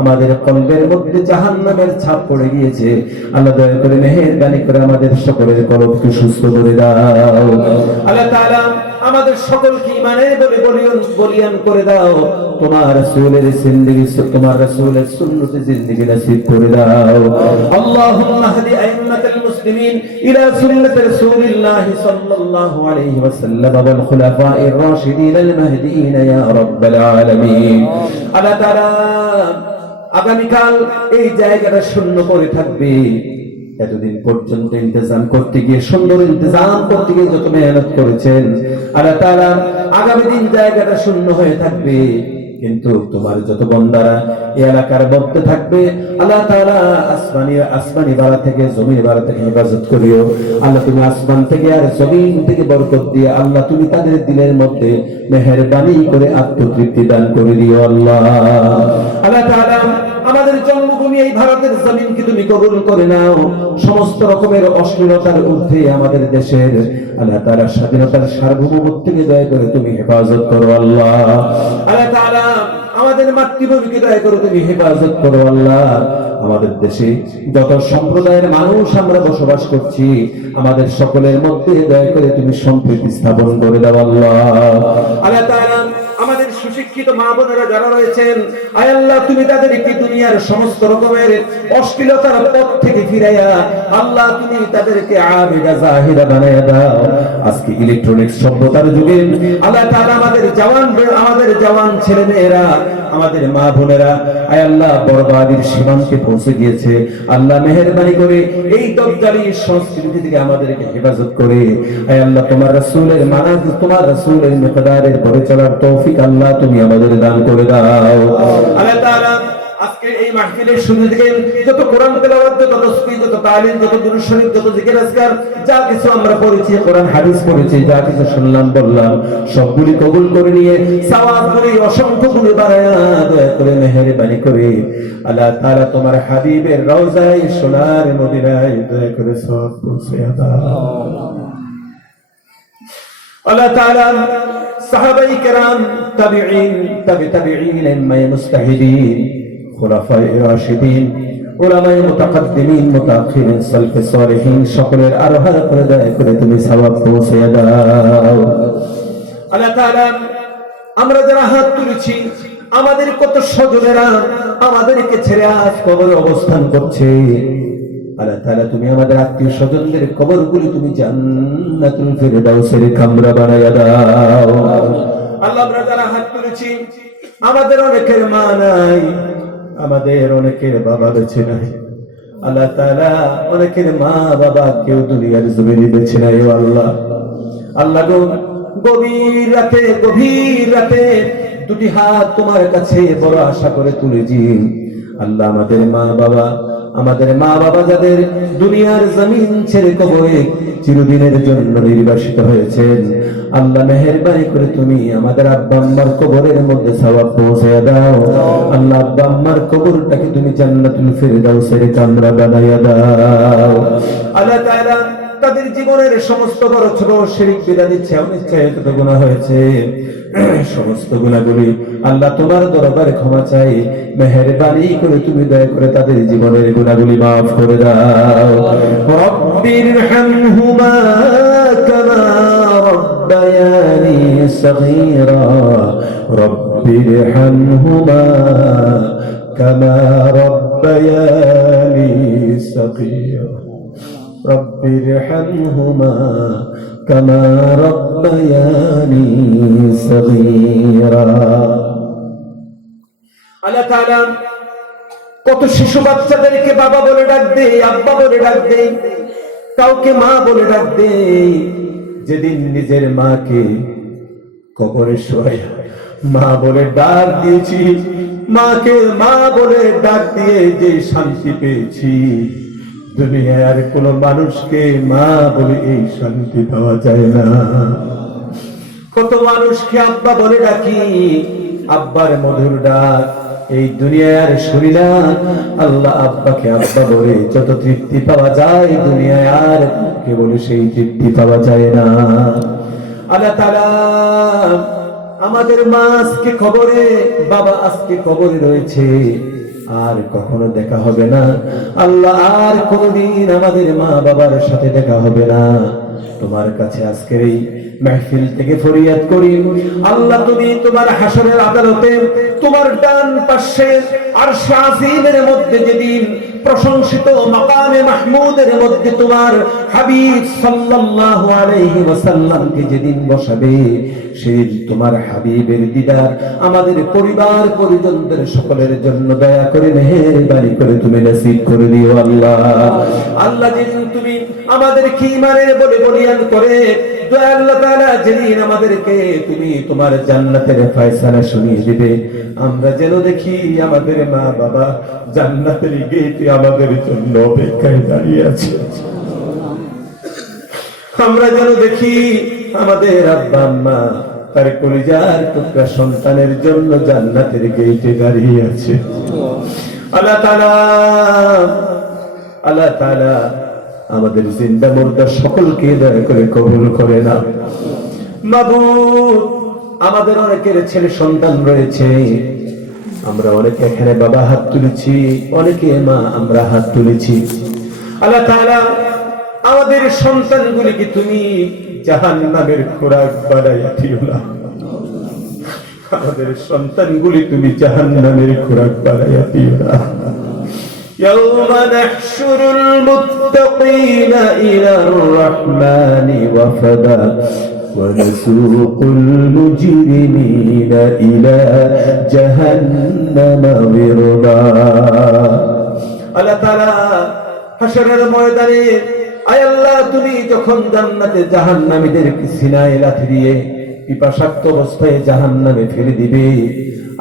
আমাদের কলবের মধ্যে জাহান্নামের ছাপ পড়ে গিয়েছে। আল্লাহ দয়া করে মেহেরবানি করে আমাদের সকলের কলবকে সুস্থ করে দাও আল্লাহ তাআলা। আমাদের সকলকে ঈমানের বলে বলিয়ান করে দাও, তোমার রাসূলের জিন্দেগি, তোমার রাসূলের সুন্নতে জিন্দেগি নসিব করে দাও। আল্লাহুম্মা হাদি আইম্মাতাল মুসলিমিন ইলা সুন্নতি রাসূলিল্লাহ সাল্লাল্লাহু আলাইহি ওয়াসাল্লাম ওয়াল খুলাফা'iর রাশিদিন আল মাহদিয়িন ইয়া রাব্বাল আলামিন। আল্লাহ তাআলা আগামীকাল এই জায়গাটা শূন্য করে থাকবে। এতদিন পর্যন্ত ইন্তজাম করতে গিয়ে, সুন্দর ইন্তজাম করতে গিয়ে যত মেহনত করেছেন আল্লাহ তাআলা, আগামী দিন জায়গাটা শূন্য হয়ে থাকবে, কিন্তু তোমার যত বান্দারা এই এলাকার মধ্যে থাকবে আল্লাহ তাআলা আসমানি বাড়া থেকে জমিন বাড়া থেকে হেফাজত করিও আল্লাহ। তুমি আসমান থেকে আর জমিন থেকে বরকত দিয়ে আল্লাহ তুমি তাদের দিলের মধ্যে মেহেরবানি করে আত্মতৃপ্তি দান করে দিও আল্লাহ। আল্লাহ তাআলা আমাদের জন্মভূমি এই ভারতের জমিনকে তুমি কবুল করে নাও। সমস্ত রকমের অশ্লীলতার ঊর্ধ্বে আমাদের দেশের আল্লাহ তাআলা স্বাধীনতার সার্বভৌমত্বকে দয়া করে তুমি হেফাজত করো আল্লাহ। আল্লাহ তাআলা আমাদের মাতৃভূমিকে দয়া করে তুমি হেফাজত করো আল্লাহ। আমাদের দেশে যত সম্প্রদায়ের মানুষ আমরা বসবাস করছি, আমাদের সকলের মধ্যে দয়া করে তুমি সম্প্রীতি স্থাপন করে দাও আল্লাহ। আল্লাহ তাআলা আমাদের সুশিক্ষিত মা বোনেরা যারা রয়েছেন, আয় আল্লাহ তুমি তাদেরকে দুনিয়ার সমস্ত রকমের অশ্লীলতার পথ থেকে ফিরাইয়া আল্লাহ তুমি তাদেরকে আবিদা জাহিদা বানাইয়া দাও। আজকে ইলেকট্রনিক্স সভ্যতার যুগে আল্লাহ তাআলা আমাদের জওয়ান ছেলে মেয়েরা, আমাদের মা বোনেরা আয় আল্লাহ বরবাদির সীমান্তে পৌঁছে গিয়েছে। আল্লাহ মেহেরবানি করে এই দজ্জালি সংস্কৃতি থেকে আমাদেরকে হেফাজত করে আয় আল্লাহ তোমার রাসূলের মানাজ, তোমার রাসূলের মিকদারের পরে চলার তৌফিক আল্লাহ তুমি আমাদের দান করে দাও আল্লাহ তাআলা। আজকে এই মাহফিলের শুরু থেকে যত কোরআন তেলাওয়াত, যত তাসবিহ, যত তালিম, যত দুরূদ শরীফ, যত জিকির আজকার যা কিছু আমরা পড়েছি, কোরআন হাদিস পড়েছি, যা কিছু শুনলাম বললাম, সবগুলি কবুল করে নিয়ে সওয়াবগুলি অসংখ্য গুণে বাড়ায়া দয়া করে মেহেরবানি করে আল্লাহ তাআলা তোমার হাবিবের রওজায় সোনার মদিনায় দয়া করে সওয়াব পৌঁছে দাও আল্লাহ তাআলা। সাহাবায়ে কেরাম, তাবিঈন, তাবিঈন, ইমায়ে মুস্তাহিদিন, খুলাফায়ে রাশিদিন, উলামায়ে মুতাকাদ্দিমিন, মুতাআখিরিন, সালফে সালেহিন সকলের আরোহা করে দয়া করে তুমি সওয়াব পৌঁছে দাও আল্লাহ তাআলা। আমরা যারা হাত তুলেছি, আমাদের কত স্বজনেরা আমাদেরকে ছেড়ে আজ কবরে অবস্থান করছে, আল্লাহ তাআলা তুমি আমাদের আত্মীয় স্বজনদের কবরগুলি তুমি জান্নাতুল ফিরদাউসের কামরা বানায়া দাও আল্লাহ। আমরা যারা হাত তুলেছি, আমাদের অনেকের মা নাই, আমাদের অনেকের বাবা বেঁচে নাই আল্লাহ তাআলা, অনেকের মা বাবা কেউ দুনিয়ার জমিনে বেঁচে নাই ও আল্লাহ। আল্লাহ গো, গভীর রাতে দুটি হাত তোমার কাছে বড় আশা করে তুলেছি আল্লাহ। আমাদের মা বাবা যাদের দুনিয়ার জমিন ছেড়ে কবরে চিরদিনের জন্য নির্বাসিত হয়েছেন আল্লাহ মেহেরবানি করে তুমি আমাদের আব্বা আম্মার কবরের মধ্যে সওয়াব পৌঁছে দাও। আল্লাহ আব্বা আম্মার কবরটাকে তুমি জান্নাতুল ফিরদাউসের কামরা বানাইয়া দাও। আল্লাহ তাআলা তাদের জীবনের সমস্ত বড় ছোট শিরক বিদআত ইচ্ছা অনিচ্ছায় যত গুনাহ হয়েছে সমস্ত গুনাহগুলি আল্লাহ তোমার দরবারে ক্ষমা চাই, মেহেরবানি করে তুমি দয়া করে তাদের জীবনের গুনাহগুলি মাফ করে দাও। রব্বিরহামহুমা কামা রব্বায়ানি সগীরা, রব্বিরহামহুমা কামা রব্বায়ানি সগীরা, রব্বিরহামহুমা কামা রব্বায়ানি সগীরা। আল্লাহ তাআলা কত শিশু বাচ্চাদেরকে বাবা বলে ডাক দেয়, আব্বা বলে ডাক দেয়, কাউকে মা বলে ডাক দেয়। যেদিন নিজের মাকে কবরে শোয়া মা বলে ডাক দিয়েছি, মাকে মা বলে ডাক দিয়ে যে শান্তি পেয়েছি, দুনিয়ার কোন মানুষকে মা বলে এই শান্তি পাওয়া যায় না। কত মানুষকে আব্বা বলে ডাকি, আব্বার মধুর ডাক এই দুনিয়ার শুনি না। আল্লাহ আব্বাকে আব্বা বলে যত তৃপ্তি পাওয়া যায় দুনিয়ায় আর কেবল সেই তৃপ্তি পাওয়া যায় না। আল্লাহ তাআলা আমাদের মা আজকে কবরে, বাবা আজকে কবরে রয়েছে, আর কখনো দেখা হবে না। আল্লাহ আর কোনদিন আমাদের মা বাবার সাথে দেখা হবে না। তোমার কাছে আজকের এই মাহফিল থেকে ফরিয়াদ করি, আল্লাহ তুমি তোমার হাসরের আদালতে তোমার ডান পাশে আরশ আজিমের মধ্যে যেদিন প্রশংসিত মাকামে মাহমুদের মধ্যে তোমার হাবিব সাল্লাল্লাহু আলাইহি ওয়াসাল্লামকে যেদিন বসাবে, সেদিন তোমার হাবিবের দিদার আমাদের পরিবার পরিজনদের সকলের জন্য দয়া করে মেহেরবানি করে তুমি নসিব করে দিও আল্লাহ। আল্লাহ যেদিন তুমি আমাদেরকে ঈমানের বলে বলিয়ান করে দয়া আল্লাহ তাআলা যেদিন আমাদেরকে তুমি তোমার জান্নাতের ফয়সালা শুনিয়ে দিবে, আমরা যেন দেখি আমাদের মা বাবা জান্নাতের গেটে আমাদের জন্য অপেক্ষায় দাঁড়িয়ে আছে। আমরা যেন দেখি আমাদের আব্বা আম্মা তার কলিজার টুকরা সন্তানের জন্য জান্নাতের গেটে দাঁড়িয়ে আছে। আল্লাহ তাআলা আমাদের জিন্দা মুর্দা সকলকে দয়া করে কবুল করে না। মাবুদ, আমাদের অনেকের ছেলে সন্তান রয়েছে, আমরা অনেকে এখানে বাবা হাত তুলেছি, অনেকে মা আমরা হাত তুলেছি। আল্লাহ তাআলা আমাদের সন্তানগুলিকে তুমি জাহান্নামের খোরাক বানাইয়া দিও না। আমাদের সন্তানগুলি তুমি জাহান্নামের খোরাক বানাইয়া দিও না। يوم نحشر المتقين إلى الرحمن وفدا ونسوق المجرمين إلى جهنم وردا। আল্লাহ তাআলা হাশরের ময়দানে আয় আল্লাহ তুমি যখন জান্নাতে জাহান্নামীদেরকে সিনায় লাথি দিয়ে পিপাসাক্ত অবস্থায় জাহান্নামে ফেলে দিবে,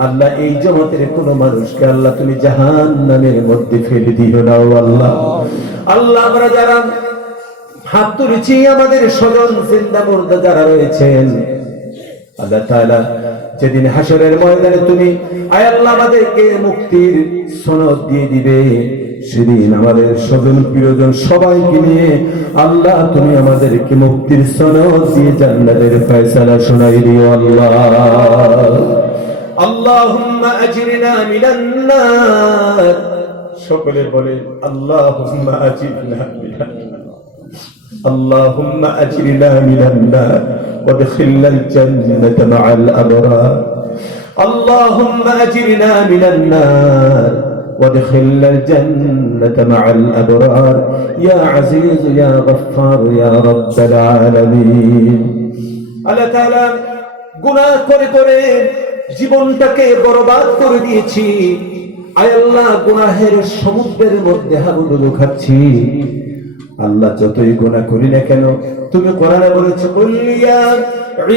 আল্লাহ এই জগতের কোন মানুষকে আল্লাহ তুমি জাহান্নামের মধ্যে ফেলে দিও না আল্লাহ। আল্লাহ আমরা যারা হাত তুলেছি, আমাদের স্বজন জিন্দা মুর্দা যারা রয়েছেন, আল্লাহ তাআলা যেদিন হাশরের ময়দানে তুমি আয় আল্লাহ আমাদেরকে মুক্তির সনদ দিয়ে দিবে, সেদিন আমাদের স্বজন প্রিয়জন সবাইকে নিয়ে আল্লাহ তুমি আমাদেরকে মুক্তির সনদ দিয়ে জান্নাতের ফয়সালা শোনাই দিও আল্লাহ। আল্লাহুম্মা আজরিনা মিনান নার, সকলে বলে আল্লাহুম্মা আজরিনা মিনান নার, আল্লাহুম্মা আজরিনা মিনান নার ওয়াদখিলনাল জান্নাতা মাআল আবরার, আল্লাহুম্মা আজরিনা মিনান নার وادخلنا الجنة مع الأبرار يا عزيز يا غفار يا رب العالمين। আল্লাহ তাআলা গুনাহ করে করে জীবনটাকে বরবাদ করে দিয়েছি, আয় আল্লাহ গুনাহের সমুদ্রের মধ্যে হাবুডুবু খাচ্ছি। আল্লাহ যতই গুনাহ করি না কেন তুমি কোরআনে বলেছো কুল ইয়া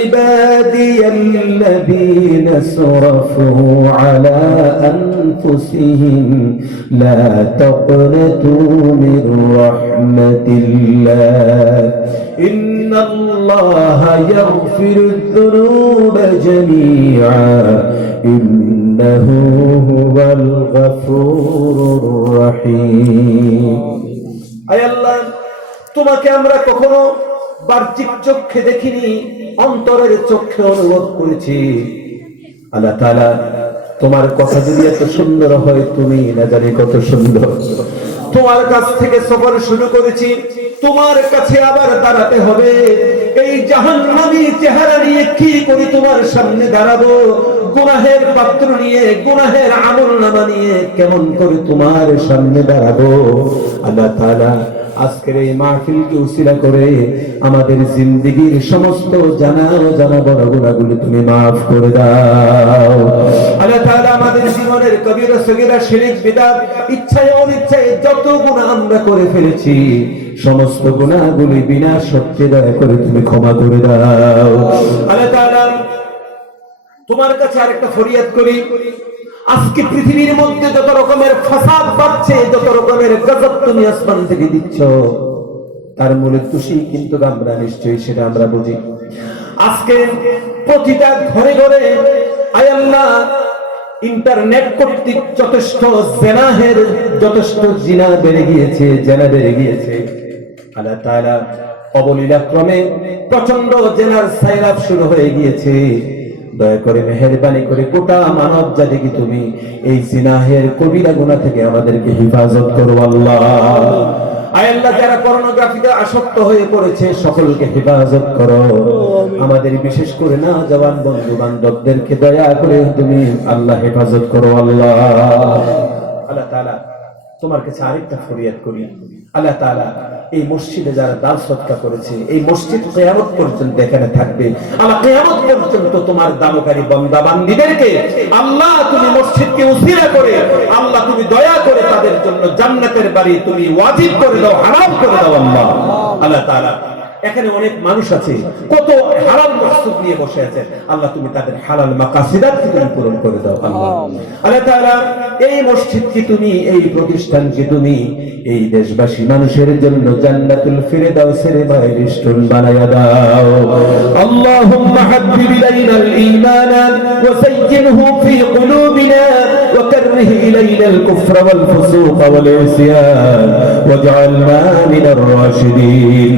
ইবাদিয়াল্লাযীনা সুরাফু আলা আনফুসিহিম লা তাকনাতু মির রাহমাতিল্লাহ ইন্নাল্লাহা ইয়াগফিরুয-যুনুবা জামিআ ইন্নাহু হুয়াল গফুরুর রহিম। আয় আল্লাহ, তোমাকে আমরা কখনো বাহ্যিক চক্ষে দেখিনি, অন্তরের চক্ষে অনুভব করেছি। আল্লাহ তাআলা, তোমার কথা যদি এত সুন্দর হয়, তুমি না জানি কত সুন্দর। তোমার কাছ থেকে সফর শুরু করেছি, তোমার কাছে আবার দাঁড়াতে হবে। এই জাহান্নামী চেহারা নিয়ে কি করে তোমার সামনে দাঁড়াবো? গুনাহের পাত্র নিয়ে, গুনাহের আমলনামা নিয়ে কেমন করে তোমার সামনে দাঁড়াবো? আল্লাহ তাআলা, আজকের এই মাহফিলকে উসিলা করে আমাদের জিন্দেগীর সমস্ত জানা অজানা বড় গুনাহগুলি তুমি মাফ করে দাও। আল্লাহ তাআলা, আমাদের জীবনের কবিরা সগীরা শিরক বিদআত ইচ্ছায় অনিচ্ছায় যত গুনাহ আমরা করে ফেলেছি, সমস্ত গুনাহগুলি বিনা শর্তে দয়া করে তুমি ক্ষমা করে দাও। আল্লাহ তাআলা, তোমার কাছে আরেকটা ফরিয়াদ করি, আজকে পৃথিবীর মধ্যে যত রকমের ফাসাদ বাড়ছে, যত রকমের গজব তুমি আসমান থেকে দিচ্ছ, তার মূলে দোষী কিন্তু আমরা নিশ্চয়ই সেটা আমরা বুঝি। আজকে প্রতিটা ঘরে ঘরে আয় আল্লাহ ইন্টারনেট কর্তৃক যথেষ্ট জিনা বেড়ে গিয়েছে, জেনা বেড়ে গিয়েছে। আল্লাহ তাআলা, অবলীলাক্রমে প্রচন্ড জেনার সাইরাপ শুরু হয়ে গিয়েছে। দয়া করে মেহেরবানি করে গোটা মানব জাতিকে তুমি এই জিনাহের কবিরা গুনাহ থেকে আমাদেরকে হেফাজত করো আল্লাহ। আয় আল্লাহ, যারা পর্নোগ্রাফিতে আসক্ত হয়ে পড়েছে সকলকে হেফাজত করো। আমাদের বিশেষ করে না জওয়ান বন্ধু বান্ধবদেরকে দয়া করে তুমি আল্লাহ হেফাজত করো আল্লাহ। আল্লাহ তাআলা, তোমার কাছে আরেকটা ফরিয়াদ করি। আল্লাহ তাআলা, এই মসজিদে যারা দান সদকা করেছে, এই মসজিদ কিয়ামত পর্যন্ত এখানে থাকবে। আল্লাহ, কিয়ামত পর্যন্ত তোমার দানকারী বান্দা বান্দীদেরকে আল্লাহ তুমি মসজিদকে উসিলা করে আল্লাহ তুমি দয়া করে তাদের জন্য জান্নাতের বাড়ি তুমি ওয়াজিব করে দাও, হারাম করে দাও আল্লাহ। আল্লাহ তাআলা, এখানে অনেক মানুষ আছে কত হারাম মাকসুদ নিয়ে বসে আছে, আল্লাহ তুমি তাদের হালাল মাকাসিদাত তুমি পূরণ করে দাও আল্লাহ। আল্লাহ তাআলা, এই মসজিদকে তুমি, এই প্রতিষ্ঠানকে তুমি এই দেশবাসী মানুষের জন্য জান্নাতুল ফিরদাউসের বাইরিস্টন বানায়া দাও। আল্লাহুম্মা হাব্বিব ইলাইনাল ঈমান ওয়া সায়্যিনহু ফি কুলুবিনা ওয়া কাররিহ ইলাইনাল কুফরা ওয়াল ফুসুক ওয়াল ইসয়ান ওয়াজআলনা মিনার রাশিদিন।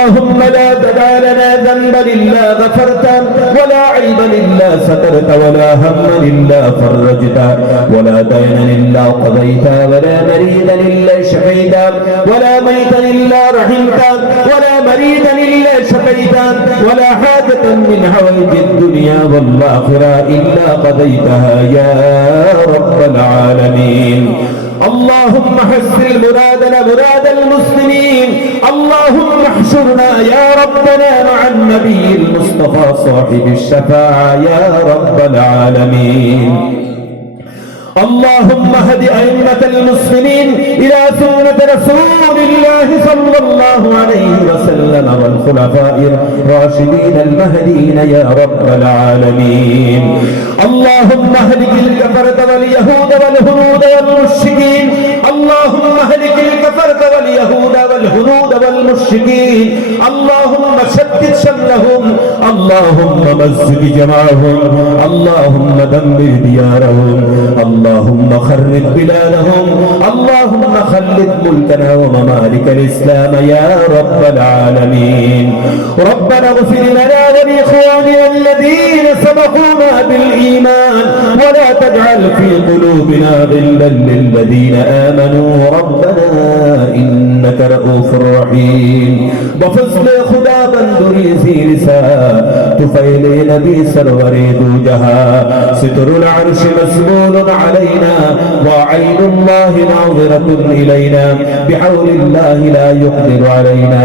اللهم لا تدع لنا ذنبا إلا غفرته ولا عيبا إلا سترته ولا هما إلا فرجته ولا دينا إلا قضيته ولا مريدا إلا شفيته ولا ميتا إلا رحمته ولا مريدا إلا شفيته ولا حاجة من حوائج الدنيا والآخرة إلا قضيتها يا رب العالمين. اللهم حسن مرادنا مراد المسلمين. اللهم احشرنا يا ربنا مع النبي المصطفى صاحب الشفاعة يا رب العالمين. اللهم هد أئمة المسلمين إلى سنة رسول الله صلى الله عليه وسلم والخلفاء الراشدين المهديين يا رب العالمين. اللهم اهلك الكفرة واليهود والهنود والمشركين. اللهم اهلك الكفرة واليهود والهنود والمشركين. اللهم شتت شملهم. اللهم مزق جمعهم. اللهم دمر ديارهم. اللهم خرب بلادهم. اللهم خلد ملكنا وممالك الإسلام يا رب العالمين. ربنا اغفر لنا ولإخواننا الذين سبقونا بالإيمان ولا تجعل في قلوبنا غلا للذين آمنوا ربنا إنك رؤوف رحيم. بفضل خدا بندری زیر سا طفیل نبی سرور دو جہاں ستر العرش مسنون علينا وعين الله ناظرة إلينا بحول الله لا يقدر علينا.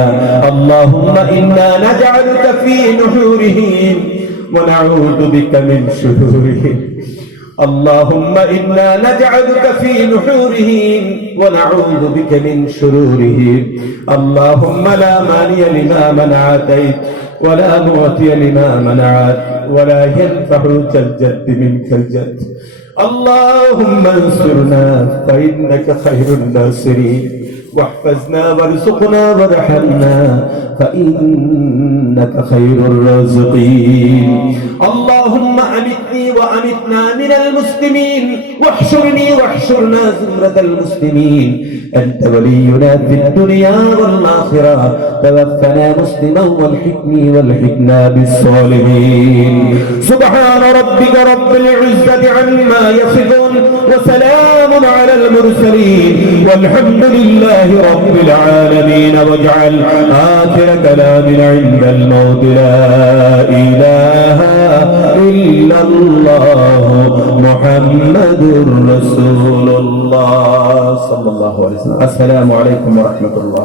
اللهم إنا نجعلك في نحورهم ونعوذ بك من شرورهم. اللهم إنا نجعلك في نحورهم ونعوذ بك من شرورهم. اللهم لا مانع لما منعت ولا معطي لما منعت ولا ينفع ذا الجد منك الجد. اللهم انصرنا فإنك خير الناصرين واحفظنا وارزقنا وارحمنا فإنك خير الرازقين اللهم أمتني وأمتنا من المسلمين واحشرني واحشرنا زمرة المسلمين أنت ولينا في الدنيا والآخرة توفنا مسلما والحقنا بالصالحين سبحان ربك رب العزة عما يصفون وسلام على المرسلين والحمد لله رب العالمين واجعل آخر كلامنا عند الموت لا إله إلا الله محمد رسول الله صلى الله عليه وسلم السلام عليكم ورحمة الله